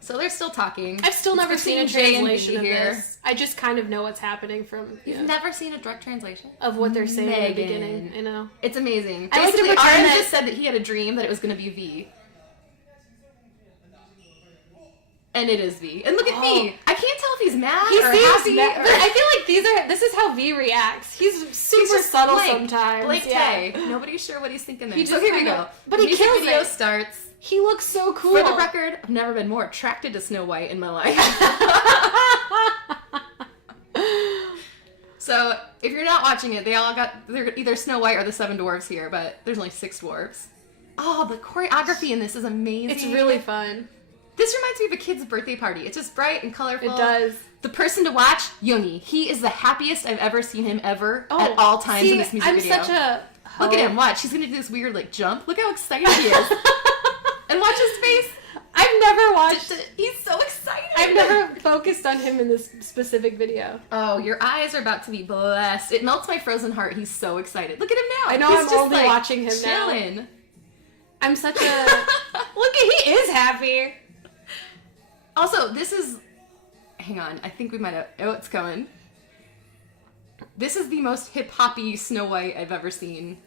So they're still talking. I've still never seen a between J and translation of B here. this. I just kind of know what's happening from You've never seen a direct translation of what they're saying in the Megan. beginning. I know. It's amazing. I like to Basically, pretend RM that- just said that he had a dream that it was going to be V. And it is V. And look at V. I can't tell if he's mad He or seems happy. mad, or... but I feel like this is how V reacts. He's super just subtle blank. sometimes. Blank yeah. Tay. Nobody's sure what he's thinking there. He So just here we kinda- go. but he Music kills video it. starts. He looks so cool. For the record, I've never been more attracted to Snow White in my life. So if you're not watching it, they're either Snow White or the 7 dwarves here, but there's only 6 dwarves. Oh, the choreography in this is amazing. It's really fun. This reminds me of a kid's birthday party. It's just bright and colorful. It does. The person to watch, Yoongi. He is the happiest I've ever seen him ever at all times in this music video. I'm such a Look at him, watch. He's gonna do this weird like jump. Look how excited he is. And watch his face. I've never watched. He's so excited. I've never focused on him in this specific video. Oh, your eyes are about to be blessed. It melts my frozen heart. He's so excited. Look at him now. I know. He's I'm just, only watching him now. chilling. I'm such a look at he is happy. Also, this is. Hang on. I think we might have. Oh, it's coming. This is the most hip hoppy Snow White I've ever seen.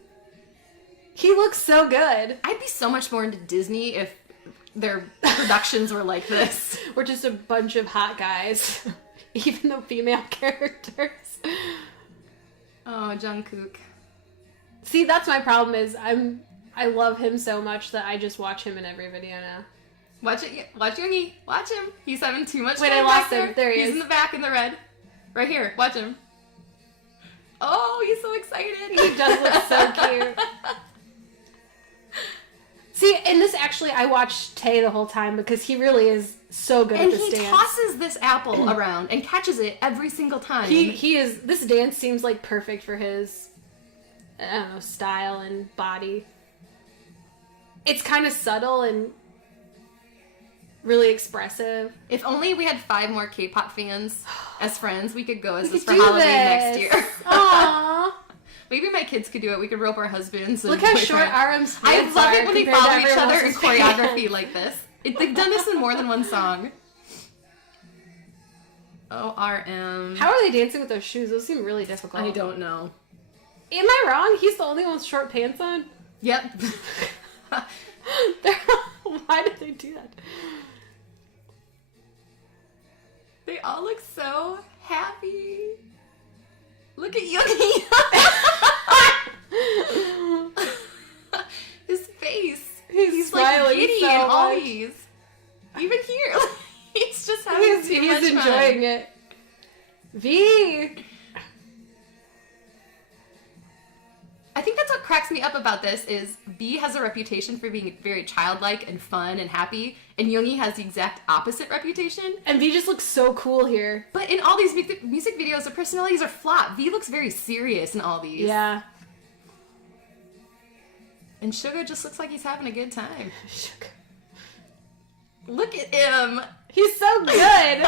He looks so good. I'd be so much more into Disney if their productions were like this. We're just a bunch of hot guys, even though female characters. Oh, Jungkook. See, that's my problem is I love him so much that I just watch him in every video now. Watch it. Watch Yoongi. Watch him. He's having too much Wait, fun I lost back him. There he He's is. in the back in the red. Right here. Watch him. Oh, he's so excited. He does look so cute. See, in this actually, I watched Tay the whole time because he really is so good And at this he dance. tosses this apple around and catches it every single time. He is. This dance seems like perfect for his, I don't know, style and body. It's kind of subtle and really expressive. If only we had 5 more K-pop fans as friends, we could go as this for could do Halloween this. next year. Aww. Maybe my kids could do it. We could rope our husbands. And Look how boyfriends. short RM's I pants love are it when they compared to follow each everyone other in else's choreography pants. like this. They've done this in more than one song. Oh, RM. How are they dancing with those shoes? Those seem really difficult. I don't know. Am I wrong? He's the only one with short pants on? Yep. Why did they do that? They all look so happy. Look at Yogi. His face. He's like smiling giddy so and all much. these. Even here. He's just having too much He's enjoying it. V. I think that's what cracks me up about this is B has a reputation for being very childlike and fun and happy, and Yoongi has the exact opposite reputation. And V just looks so cool here. But in all these music videos, the personalities are flat. V looks very serious in all these. Yeah. And Suga just looks like he's having a good time. Sugar. Look at him. He's so good.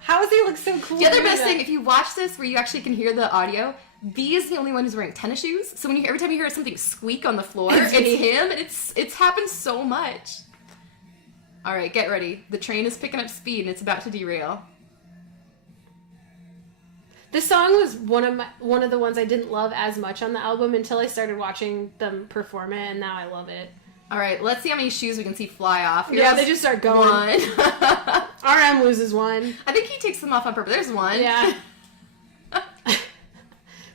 How does he look so cool? The other doing best that? thing, if you watch this where you actually can hear the audio, V is the only one who's wearing tennis shoes. So when every time you hear something squeak on the floor, it's him, and it's happened so much. All right, get ready. The train is picking up speed, and it's about to derail. This song was one of the ones I didn't love as much on the album until I started watching them perform it, and now I love it. All right, let's see how many shoes we can see fly off. Here's Yeah, they just start going. one. RM loses one. I think he takes them off on purpose. There's one. Yeah.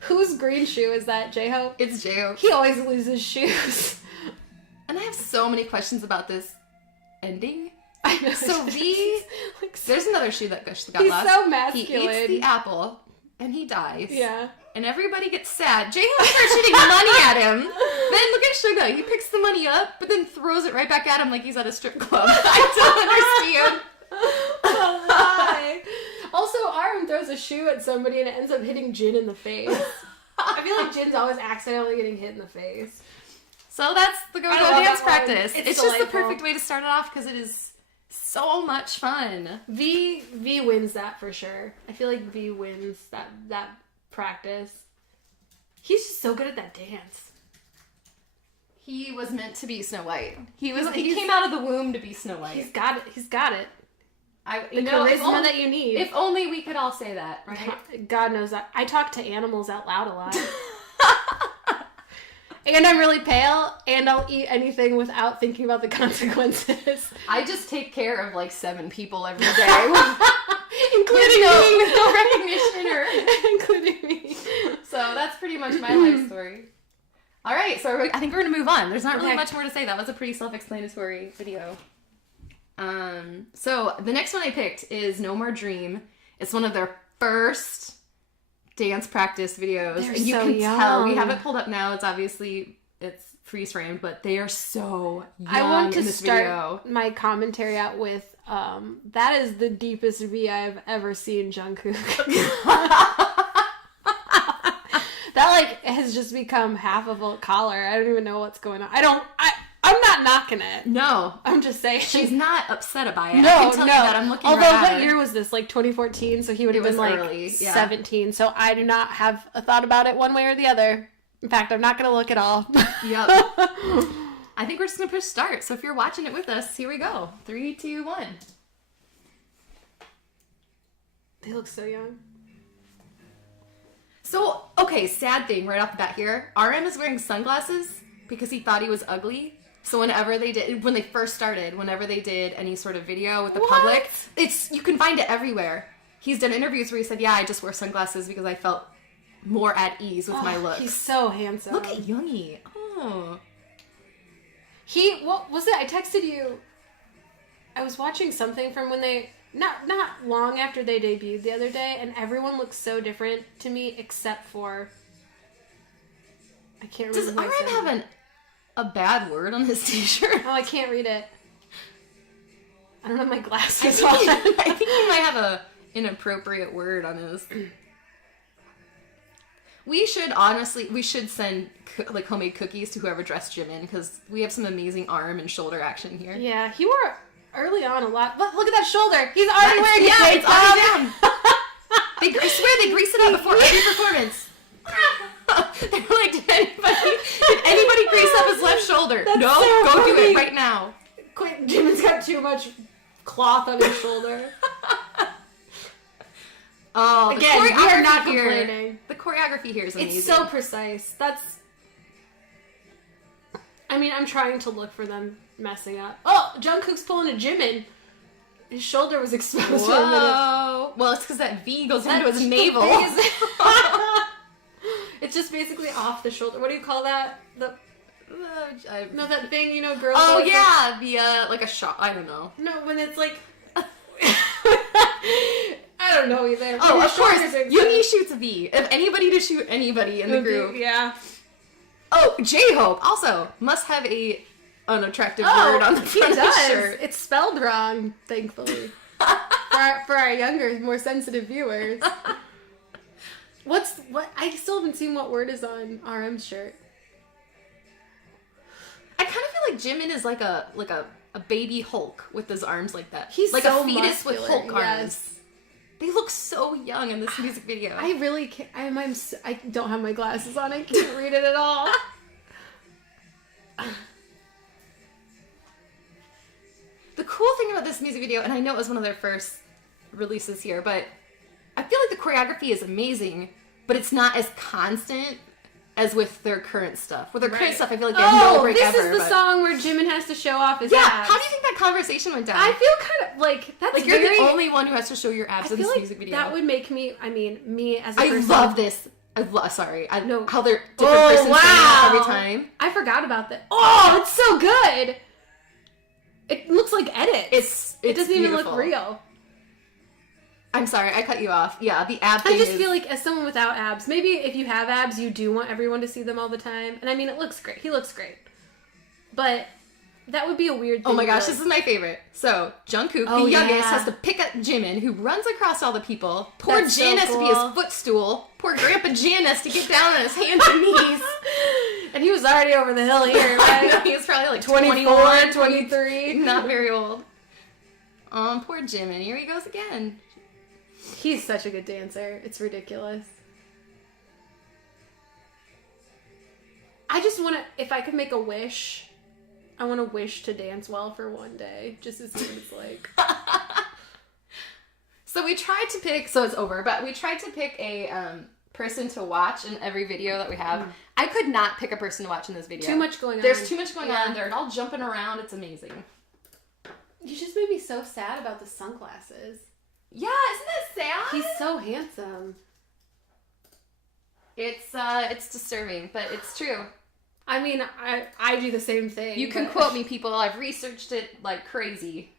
Whose green shoe is that, J-Hope? It's J-Hope. He always loses shoes. And I have so many questions about this ending. I know. So V, like, so, there's another shoe that got he's lost. so He masculine. eats the apple, and he dies. Yeah. And everybody gets sad. J-Hope starts shooting money at him. Then look at Suga. He picks the money up, but then throws it right back at him like he's at a strip club. I don't understand. Why? Also, RM throws a shoe at somebody and it ends up hitting Jin in the face. I feel like Jin's always accidentally getting hit in the face. So that's the go-go I love dance that one. practice. It's It's just the delightful. perfect way to start it off because it is so much fun. V wins that for sure. I feel like V wins that practice. He's just so good at that dance. He was meant to be Snow White. He came out of the womb to be Snow White. He's got it. He's got it. The Charisma that you need. If only we could all say that, right? God knows that. I talk to animals out loud a lot. And I'm really pale, and I'll eat anything without thinking about the consequences. I just take care of like 7 people every day, Including with me. no recognition or. Including me. So that's pretty much my life story. All right, so I think we're gonna move on. There's not really Okay. much more to say. That was a pretty self-explanatory video. So the next one I picked is No More Dream. It's one of their first dance practice videos. They're And you so can tell. We young. have it pulled up now. It's freeze framed, but they are so young I want to in this start video. my commentary out with, that is the deepest V I've ever seen Jungkook. That, like, has just become half of a collar. I don't even know what's going on. I'm not knocking it. No. I'm just saying. She's not upset about it. No, I can tell no. you that. I'm looking Although, right at what her. year was this? Like 2014, so he would have It been was like early, yeah. 17. So I do not have a thought about it one way or the other. In fact, I'm not going to look at all. Yep. I think we're just going to push start. So if you're watching it with us, here we go. 3, 2, 1. They look so young. So, okay, sad thing right off the bat here. RM is wearing sunglasses because he thought he was ugly. So when they first started, whenever they did any sort of video with the public, you can find it everywhere. He's done interviews where he said, yeah, I just wear sunglasses because I felt more at ease with my looks. He's so handsome. Look at Yoongi. Oh. What was it? I texted you. I was watching something from when they, not long after they debuted the other day, and everyone looks so different to me except for, I can't remember. Does RM have a bad word on his t-shirt? Oh, I can't read it. I don't have my I glasses think, on. I think he might have a inappropriate word on his. We should send like homemade cookies to whoever dressed Jimin because we have some amazing arm and shoulder action here. Yeah, he wore early on a lot. Look at that shoulder. He's already wearing a tank it's already down. top. I swear they grease it up before every performance. They were like, did anybody grease up his left shoulder? That's No, so go do funny. it right now. Quick, Jimin's got too much cloth on his shoulder. Oh, Again, we are not here, complaining. the choreography here is amazing. It's so precise. I'm trying to look for them messing up. Oh, Jungkook's pulling a Jimin. His shoulder was exposed for a minute. Whoa. Well, it's because that V goes into That's his the navel. biggest- It's just basically off the shoulder. What do you call that? No, that thing, girls. Oh always yeah, the like a shot. I don't know. No, when it's like. I don't know either. Oh, His of course. shoulders are Yoongi shoots a V. If anybody to shoot anybody in the group. Yeah. Oh, J-Hope also must have a unattractive word on the he front of his does. shirt. It's spelled wrong, thankfully. for our younger, more sensitive viewers. What? I still haven't seen what word is on RM's shirt. I kind of feel like Jimin is like a baby Hulk with his arms like that. He's like so a fetus muscular, with Hulk arms. yes. They look so young in this music video. I really can't. I don't have my glasses on. I can't read it at all. The cool thing about this music video, and I know it was one of their first releases here, but I feel like the choreography is amazing, but it's not as constant as with their current stuff. With their current stuff, I feel like they have no break this ever. is the song where Jimin has to show off his Yeah, abs. how do you think that conversation went down? I feel kind of like that's like you're very, the only one who has to show your abs I in feel this like music video. that would make me. Me as a I person. love this. I know how they're different Oh, persons wow. every time. I forgot about that. Oh, it's so good. It looks like edits. It doesn't even look real. I'm sorry, I cut you off. Yeah, the ab I thing just is... feel like as someone without abs, maybe if you have abs, you do want everyone to see them all the time. And it looks great. He looks great. But that would be a weird thing. Oh my gosh, to this is my favorite. So, Jungkook, Oh, the youngest, yeah. has to pick up Jimin, who runs across all the people. Poor That's Jin so has to be his cool. footstool. Poor Grandpa Jin has to get down on his hands and knees. And he was already over the hill here, I know, right? he was probably like 24, 21, 23. Not very old. Poor Jimin. Here he goes again. He's such a good dancer. It's ridiculous. I just want to, if I could make a wish, I want to wish to dance well for one day, just to see what it's like. So we tried to pick, so it's over, but we tried to pick a person to watch in every video that we have. I could not pick a person to watch in this video. Too much going on. There's too much going on. They're all jumping around. It's amazing. You just made me so sad about the sunglasses. Yeah, isn't that sad? He's so handsome. It's disturbing, but it's true. I mean, I do the same thing. You can quote me, people. I've researched it like crazy.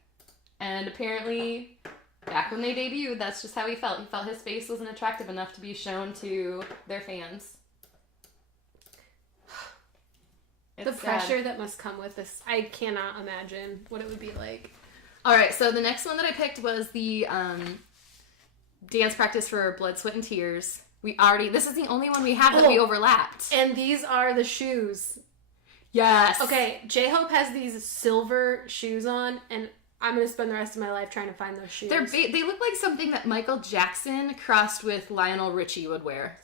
And apparently, back when they debuted, that's just how he felt. He felt his face wasn't attractive enough to be shown to their fans. The pressure that must come with this, I cannot imagine what it would be like. Alright, so the next one that I picked was the dance practice for Blood, Sweat, and Tears. This is the only one we have that we overlapped. And these are the shoes. Yes. Okay, J-Hope has these silver shoes on, and I'm going to spend the rest of my life trying to find those shoes. They look like something that Michael Jackson crossed with Lionel Richie would wear.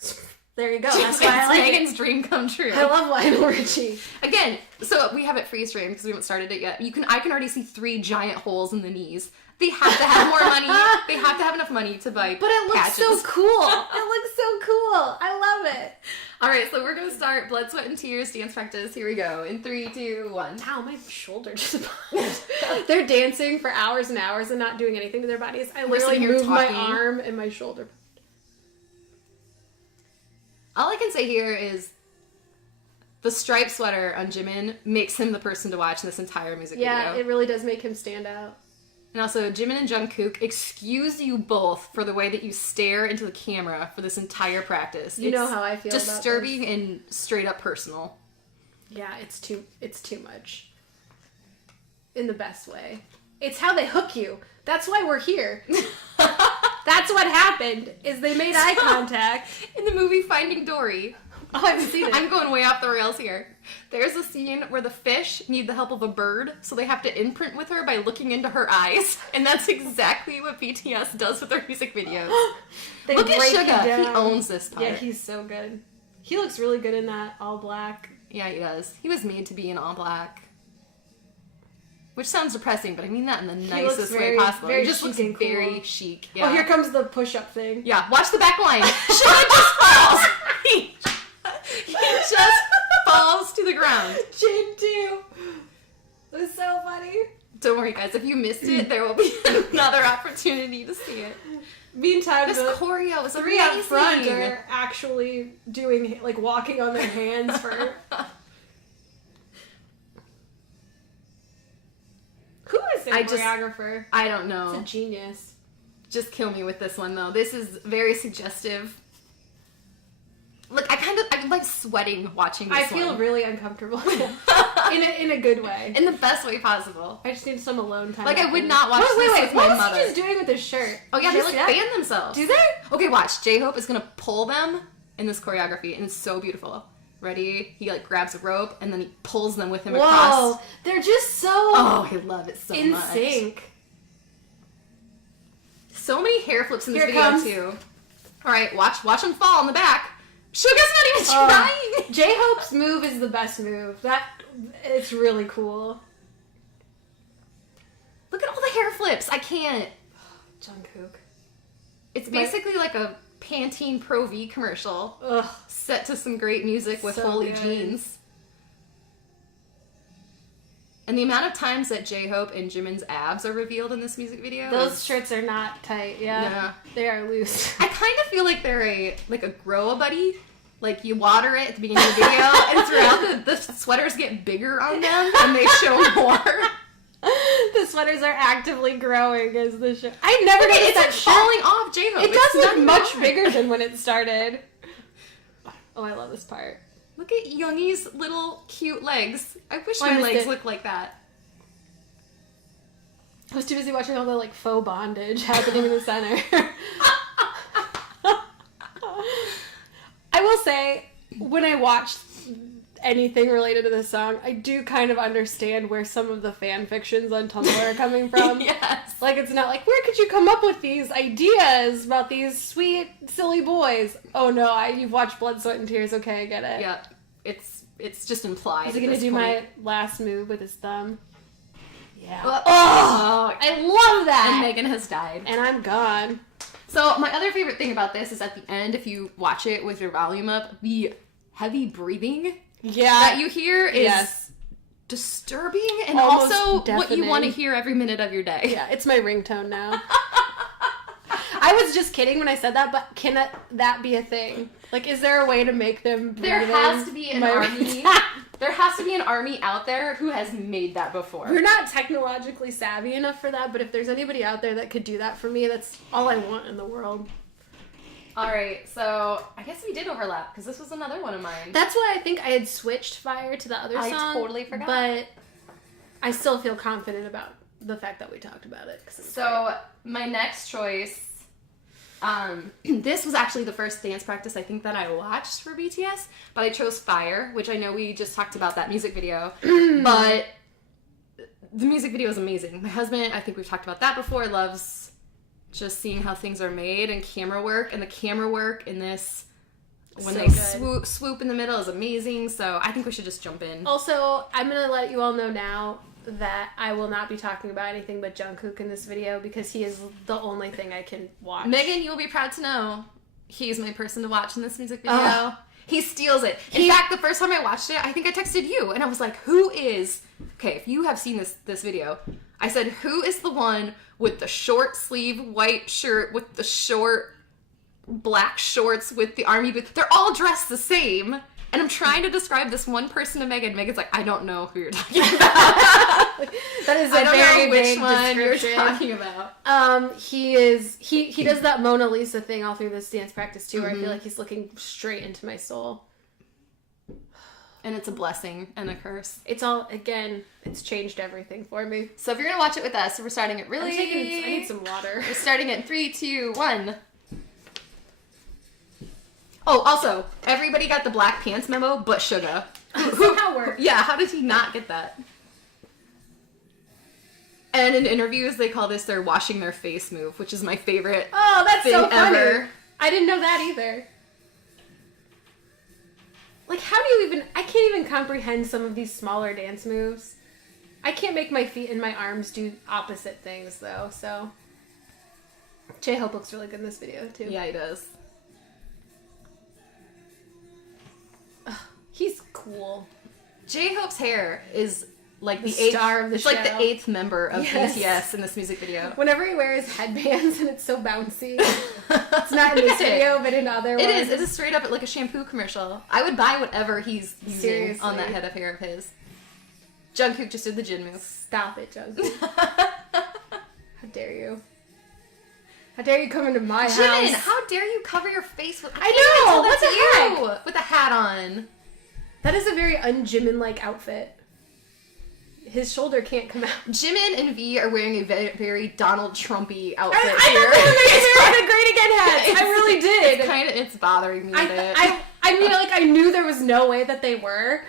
There you go. That's why I like Megan's it. dream come true. I love Lionel Richie. Again, so we have it freeze frame because we haven't started it yet. I can already see 3 giant holes in the knees. They have to have more money. They have to have enough money to buy But it looks patches. so cool. It looks so cool. I love it. All right, so we're going to start Blood, Sweat, and Tears dance practice. Here we go. In 3, 2, 1. Ow, my shoulder just popped. They're dancing for hours and hours and not doing anything to their bodies. I We're literally sitting here moved my talking. arm and my shoulder. All I can say here is the striped sweater on Jimin makes him the person to watch in this entire music Yeah, video. it really does make him stand out. And also, Jimin and Jungkook, excuse you both for the way that you stare into the camera for this entire practice. You know how I feel about disturbing and straight up personal. Yeah, it's too much. In the best way. It's how they hook you. That's why we're here. That's what happened, is they made eye contact. In the movie Finding Dory, Oh, I haven't seen it. I'm going way off the rails here. There's a scene where the fish need the help of a bird, so they have to imprint with her by looking into her eyes. And that's exactly what BTS does with their music videos. Look at Suga. He owns this part. Yeah, he's so good. He looks really good in that all black. Yeah, he does. He was made to be in all black. Which sounds depressing, but I mean that in the nicest way possible. He just looks very chic. Yeah. Oh, here comes the push-up thing. Yeah, watch the back line. Suga just falls. He just falls to the ground. Jin too. It was so funny. Don't worry, guys. If you missed it, there will be another opportunity to see it. Meantime, this choreo is three amazing. Up front are actually doing, like, walking on their hands for... Who is the choreographer? I don't know. It's a genius. Just kill me with this one, though. This is very suggestive. Look, I'm like sweating watching this I feel really uncomfortable. in a good way. In the best way possible. I just need some alone time. Like, I would not watch this with my mother. What is he just doing with his shirt? Oh, yeah, they like fan themselves. Do they? Okay, watch. J-Hope is gonna pull them in this choreography, and it's so beautiful. Ready? He, like, grabs a rope, and then he pulls them with him across. Whoa, they're just so... Oh, I love it so in much. sync. So many hair flips in this video, too. All right, watch them fall in the back. Suga's not even trying. J-Hope's move is the best move. It's really cool. Look at all the hair flips. I can't. Jungkook. It's basically like a Pantene Pro V commercial. Ugh. Set to some great music with so holy good. jeans. And the amount of times that J-Hope and Jimin's abs are revealed in this music video. Those shirts are not tight, yeah. They are loose. I kind of feel like they're a grow-a-buddy. Like, you water it at the beginning of the video, and throughout the sweaters get bigger on them, and they show more. The sweaters are actively growing as the show. I never noticed that it's falling off J-Hope. It does look much bigger than when it started. Oh, I love this part. Look at Youngi's little cute legs. I wish my legs looked like that. I was too busy watching all the, like, faux bondage happening in the center. I will say, when I watch anything related to this song, I do kind of understand where some of the fan fictions on Tumblr are coming from. Yes. Like, it's not like, where could you come up with these ideas about these sweet, silly boys? Oh no, you've watched Blood, Sweat, and Tears. Okay, I get it. Yeah, it's just implied. Is he gonna do my last move with his thumb? Yeah. Oh, I love that! And Megan has died. And I'm gone. So, my other favorite thing about this is at the end, if you watch it with your volume up, the heavy breathing that you hear is disturbing and almost also deafening. What you want to hear every minute of your day. Yeah, it's my ringtone now. I was just kidding when I said that, but can that be a thing? Like, is there a way to make them There has to be an army. There has to be an army out there who has made that before. We're not technologically savvy enough for that, but if there's anybody out there that could do that for me, that's all I want in the world. All right, so I guess we did overlap because this was another one of mine. That's why I think I had switched Fire to the other song. I totally forgot. But I still feel confident about the fact that we talked about it. So my next choice, this was actually the first dance practice I think that I watched for BTS, but I chose Fire, which I know we just talked about that music video, but the music video is amazing. My husband, I think we've talked about that before, loves just seeing how things are made and camera work, and the camera work in this when they swoop in the middle is amazing. So I think we should just jump in. Also, I'm gonna let you all know now that I will not be talking about anything but Jungkook in this video because he is the only thing I can watch. Megan, you will be proud to know he's my person to watch in this music video. He steals it. In fact, the first time I watched it, I think I texted you and I was like, who is... Okay, if you have seen this video, I said, who is the one with the short sleeve white shirt with the short black shorts with the army boots? They're all dressed the same. And I'm trying to describe this one person to Megan. Megan's like, I don't know who you're talking about. That is a very which one you're talking about. He does that Mona Lisa thing all through this dance practice too, where I feel like he's looking straight into my soul. And it's a blessing and a curse. It's changed everything for me. So if you're gonna watch it with us, we're starting it really... I need some water. We're starting at 3, 2, 1. Oh, also, everybody got the black pants memo, but Suga. Somehow worked. Yeah, how did he not get that? And in interviews, they call this their washing their face move, which is my favorite. Oh, that's thing so funny. ever. I didn't know that either. Like, how do you even... I can't even comprehend some of these smaller dance moves. I can't make my feet and my arms do opposite things, though, so... J-Hope looks really good in this video, too. Yeah, he does. He's cool. J-Hope's hair is like the star eighth, of the it's show. like the 8th member of Yes. BTS in this music video. Whenever he wears headbands and it's so bouncy. It's not in this video, but in other ones. It is. It is straight up like a shampoo commercial. I would buy whatever he's using Seriously. on that head of hair of his. Jungkook just did the Jin move. Stop it, Jungkook. How dare you? How dare you come into my house? Jimin, how dare you cover your face with... I know, what the you with a hat on. That is a very un-Jimin-like outfit. His shoulder can't come out. Jimin and V are wearing a very, very Donald Trumpy outfit I here. thought they were wearing the Great Again hats. I really did. It's bothering me a bit. I mean, like, I knew there was no way that they were.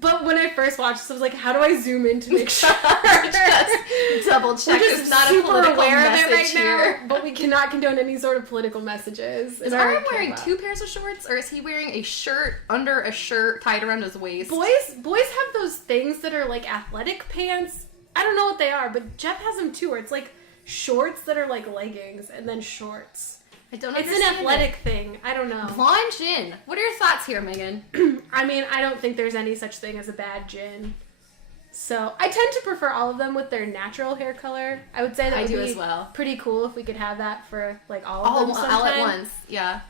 But when I first watched this, I was like, how do I zoom in to make sure? Just double check. We're just There's not a super political aware of it right message here. now, but we cannot condone any sort of political messages. Is Arm wearing 2 pairs of shorts, or is he wearing a shirt under a shirt tied around his waist? Boys have those things that are like athletic pants. I don't know what they are, but Jeff has them too, where it's like shorts that are like leggings and then shorts. I don't It's understand an athletic thing. I don't know. Blonde Jin. What are your thoughts here, Megan? I mean, I don't think there's any such thing as a bad Jin. So, I tend to prefer all of them with their natural hair color. I would say that would do be as well. pretty cool if we could have that for like all of them All sometime. at once. Yeah.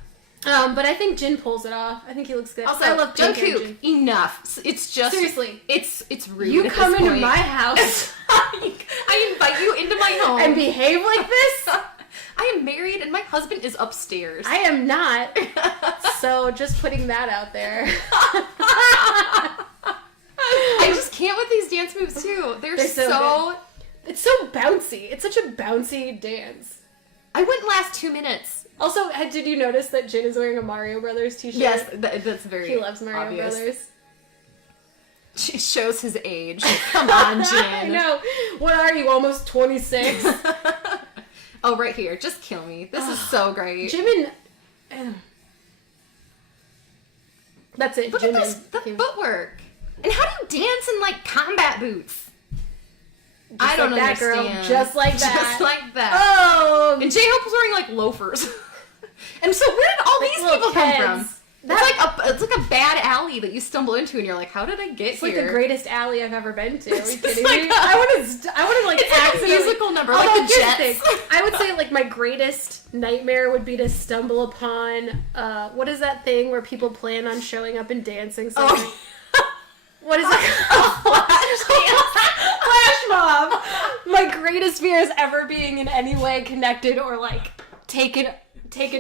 But I think Jin pulls it off. I think he looks good. Also, I love pink hair Jungkook. Jin. Enough. It's just Seriously. It's rude. You at come this into point. my house I invite you into my home and behave like this? I am married and my husband is upstairs. I am not. So, just putting that out there. I just can't with these dance moves too. They're so It's so bouncy. It's such a bouncy dance. I wouldn't last 2 minutes. Also, did you notice that Jin is wearing a Mario Brothers t-shirt? Yes, that's very He loves Mario obvious. Brothers. She shows his age. Come on, Jin. I know. What are you, almost 26? Oh, right here. Just kill me. This is so great. Jimin... That's it, Look at Jimin. this, the footwork. And how do you dance in, like, combat boots? I don't like that, girl. understand. Just like that. Just like that. Oh! And J-Hope was wearing, like, loafers. And so where did all Like these little people come kids. from? It's like a bad alley that you stumble into and you're like, how did I get It's here? like the greatest alley I've ever been to. Are you It's kidding like me? a- I want to like It's like a accidentally... musical number, Although, like the here's Jets. thing. I would say like my greatest nightmare would be to stumble upon what is that thing where people plan on showing up and dancing somewhere? Oh. What is it called? Flash mob. My greatest fear is ever being in any way connected or like taken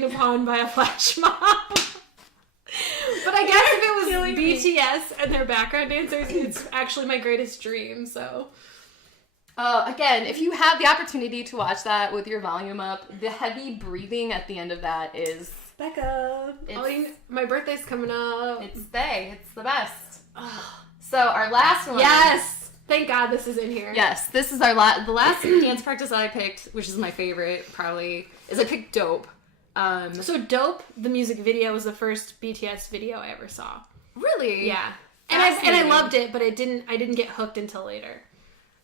upon by a flash mob. But I guess if it was BTS and their background dancers, it's actually my greatest dream. So Again, if you have the opportunity to watch that with your volume up, the heavy breathing at the end of that is... Becca, my birthday's coming up. It's the best. So our last one. Yes. Thank God this is in here. Yes, this is our the last dance practice that I picked, which is my favorite, probably, is I picked Dope. So Dope, the music video, was the first BTS video I ever saw. Really? Yeah. And I loved it, but I didn't get hooked until later.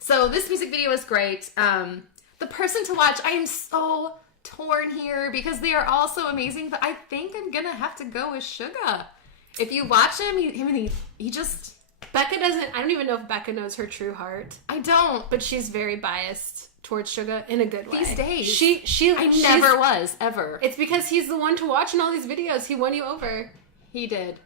So this music video is great. The person to watch, I am so torn here because they are all so amazing, but I think I'm gonna have to go with Suga. If you watch him, he just... Becca doesn't... I don't even know if Becca knows her true heart. I don't. But she's very biased towards Suga in a good way. These days. I never was, ever. It's because he's the one to watch in all these videos. He won you over. He did.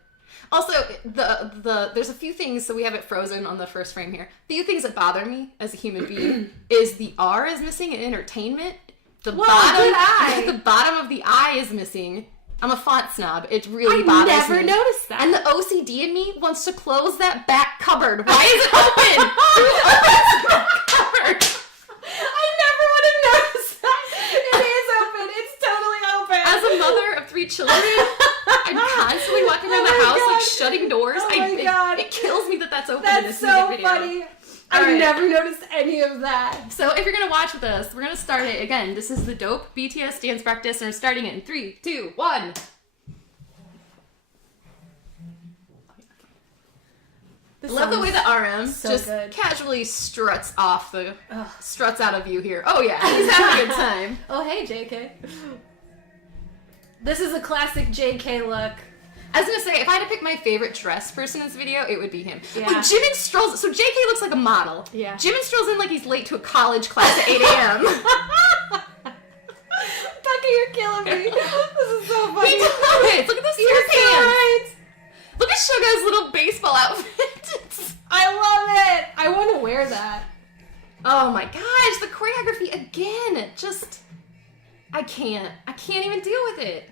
Also, there's a few things, so we have it frozen on the first frame here. The few things that bother me as a human being is the R is missing in entertainment. The good eye. The bottom of the I is missing. I'm a font snob. It really bothers me. I never noticed that. And the OCD in me wants to close that back cupboard. Why is it open? Who opens the back cupboard? I never would have noticed that. It is open. It's totally open. As a mother of 3 children, I'm constantly walking around the house, like, shutting doors. Oh my God. It kills me that that's open in That's this so music video. funny. All I've right. never noticed any of that. So if you're going to watch with us, we're going to start it again. This is the Dope BTS dance practice, and we're starting it in 3, 2, 1. This Love the way that RM so just good. casually struts out of view here. Oh yeah, he's having a good time. Oh, hey, JK. This is a classic JK look. I was gonna say, if I had to pick my favorite dressed person in this video, it would be him. Yeah. When Jimin strolls, so JK looks like a model. Yeah. Jimin strolls in like he's late to a college class at 8 a.m. Tucker, you're killing me. This is so funny. He does. Look at those You're pants. so right. Look at Suga's little baseball outfit. I love it. I want to wear that. Oh my gosh, the choreography again. Just, I can't even deal with it.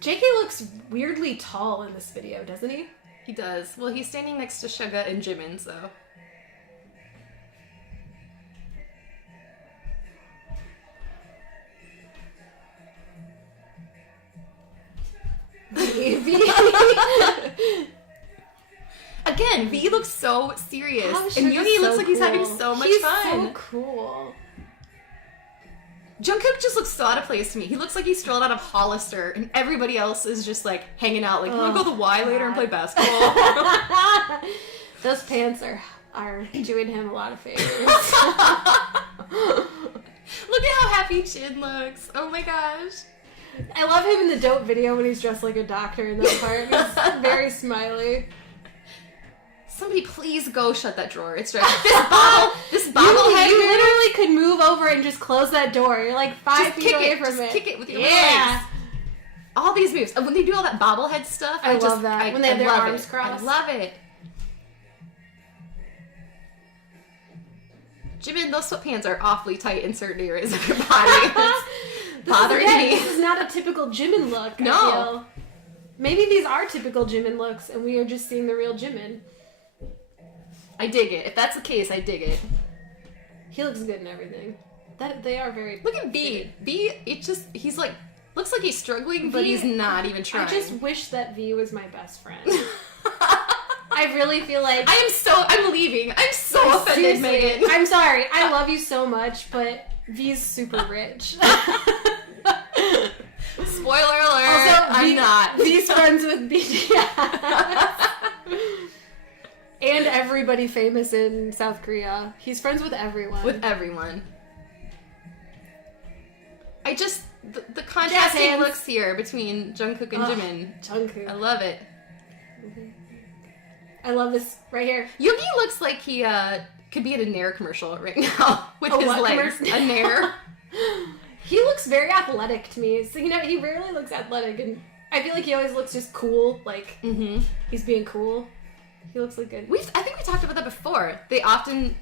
JK looks weirdly tall in this video, doesn't he? He does. Well, he's standing next to Suga and Jimin, so. Again, V looks so serious. Oh, And Suga's Yoongi so looks like he's having cool. so much He's fun. so cool. Jungkook just looks so out of place to me. He looks like he strolled out of Hollister, and everybody else is just like hanging out. Like, wanna go to the Y later and play basketball? Those pants are doing him a lot of favors. Look at how happy Chin looks. Oh my gosh. I love him in the Dope video when he's dressed like a doctor in that part. He's very smiley. Somebody please go shut that drawer. It's dressed. This bobblehead. You literally could move over and just close that door. You're like 5 feet away from Just it. kick it with your legs. All these moves. And when they do all that bobblehead stuff, I love that. When they have their love arms it. crossed. I love it. Jimin, those sweatpants are awfully tight in certain areas of your body. It's bothering me. This is not a typical Jimin look, No. I feel. Maybe these are typical Jimin looks, and we are just seeing the real Jimin. I dig it. If that's the case, I dig it. He looks good in everything. They are very... Look at V. V, he's like, looks like he's struggling, but V- he's not even trying. I just wish that V was my best friend. I really feel like... I'm leaving. I'm so offended, Seriously, Megan. I'm sorry. I love you so much, but V's super rich. Spoiler alert, Also, I'm not. V's friends with BTS. And everybody famous in South Korea. He's friends with everyone. With everyone. The Jazz contrasting hands. looks here between Jungkook and Jimin. I Jungkook. love it. I love this right here. Yoongi looks like he could be in a Nair commercial right now with his what legs. commercial? A Nair. He looks very athletic to me. So, he rarely looks athletic, and I feel like he always looks just cool. Like, he's being cool. He looks like good. I think we talked about that before.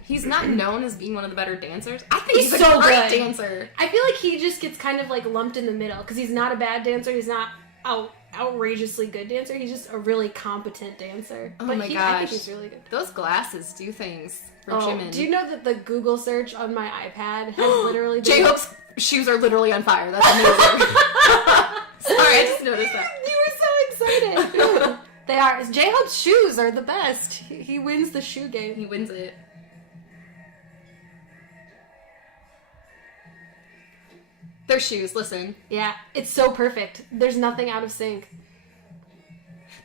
He's not known as being one of the better dancers. I think he's so a great good. dancer. I feel like he just gets kind of like lumped in the middle because he's not a bad dancer. He's not outrageously good dancer. He's just a really competent dancer. Oh but my I gosh. think he's really good. Those glasses do things for Oh, Jimin. do you know that the Google search on my iPad has literally been... J-Hope's shoes are literally on fire. That's amazing. Sorry, I just noticed that. You were so excited. They are. J-Hope's shoes are the best. He wins the shoe game. He wins it. Their shoes, listen. Yeah, it's so perfect. There's nothing out of sync.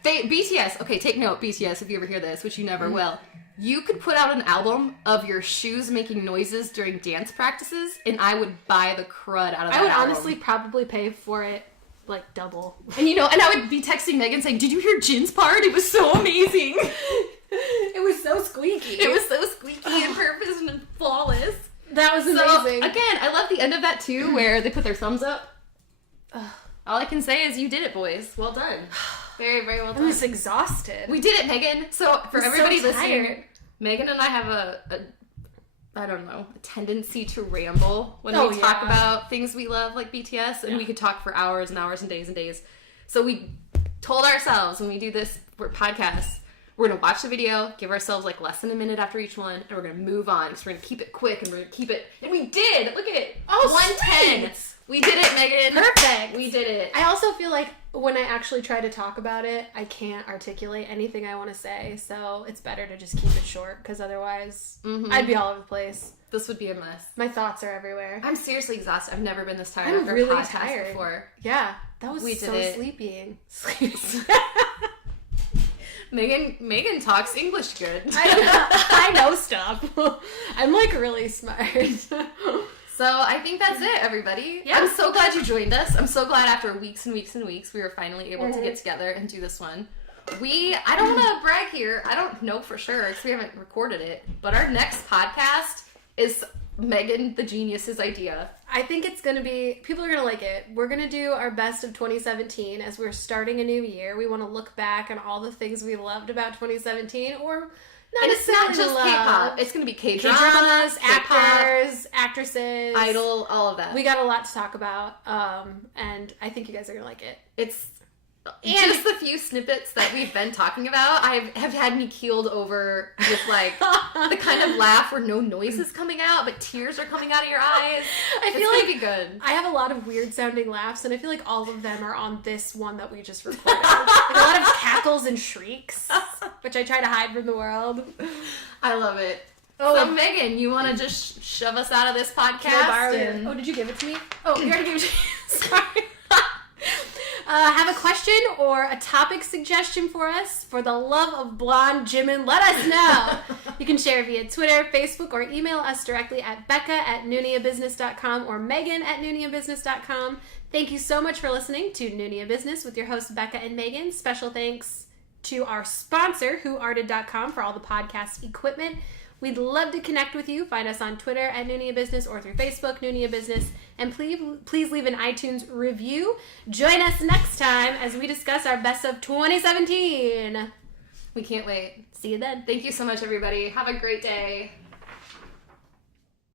BTS, okay, take note, BTS, if you ever hear this, which you never will. You could put out an album of your shoes making noises during dance practices, and I would buy the crud out of that I would album. honestly probably pay for it like double. And and I would be texting Megan saying, "Did you hear Jin's part? It was so amazing." It was so squeaky. It was so squeaky and perfect and flawless. That was So, amazing. again, I love the end of that too, where they put their thumbs up. All I can say is you did it, boys. Well done. Very, very well I done. was exhausted. We did it, Megan. So for I'm so everybody listening, tired. Megan and I have a tendency to ramble when Oh, we talk yeah. about things we love, like BTS, and we could talk for hours and hours and days and days. So we told ourselves when we do this podcast, We're going to watch the video, give ourselves like less than a minute after each one, and we're going to move on. Because we're going to keep it quick, and we're going to keep it. And we did! Look at it. 110. Sweet. We did it, Megan. Perfect. We did it. I also feel like when I actually try to talk about it, I can't articulate anything I want to say. So it's better to just keep it short, because otherwise I'd be all over the place. This would be a mess. My thoughts are everywhere. I'm seriously exhausted. I've never been this tired I'm after really a podcast tired. before. Yeah, that was We did so it. sleeping. Megan talks English good. I know stuff. I'm like really smart. So I think that's it, everybody. Yeah. I'm so glad you joined us. I'm so glad after weeks and weeks and weeks we were finally able to get together and do this one. I don't want to brag here. I don't know for sure because we haven't recorded it. But our next podcast is Megan the Genius's idea. I think it's going to be, people are going to like it. We're going to do our best of 2017 as we're starting a new year. We want to look back on all the things we loved about 2017 or not And it's not necessarily just K-pop. It's going to be K-dramas, K-pop, actors, actresses. Idol, all of that. We got a lot to talk about, and I think you guys are going to like it. It's just the few snippets that we've been talking about have had me keeled over with like the kind of laugh where no noise is coming out but tears are coming out of your eyes. I feel like be good. I have a lot of weird sounding laughs, and I feel like all of them are on this one that we just recorded. Like a lot of cackles and shrieks, which I try to hide from the world. I love it. Oh, So Megan, you want to just shove us out of this podcast? can I borrow it? and- Oh, did you give it to me? Oh, you already gave it to me. Sorry. Have a question or a topic suggestion for us? For the love of blonde Jimin, let us know. You can share via Twitter, Facebook, or email us directly at becca@nooniabusiness.com or megan@nooniabusiness.com. Thank you so much for listening to Noonia Business with your hosts Becca and Megan. Special thanks to our sponsor, whoarted.com, for all the podcast equipment. We'd love to connect with you. Find us on Twitter at Noonia Business or through Facebook, Noonia Business. And please leave an iTunes review. Join us next time as we discuss our best of 2017. We can't wait. See you then. Thank you so much, everybody. Have a great day.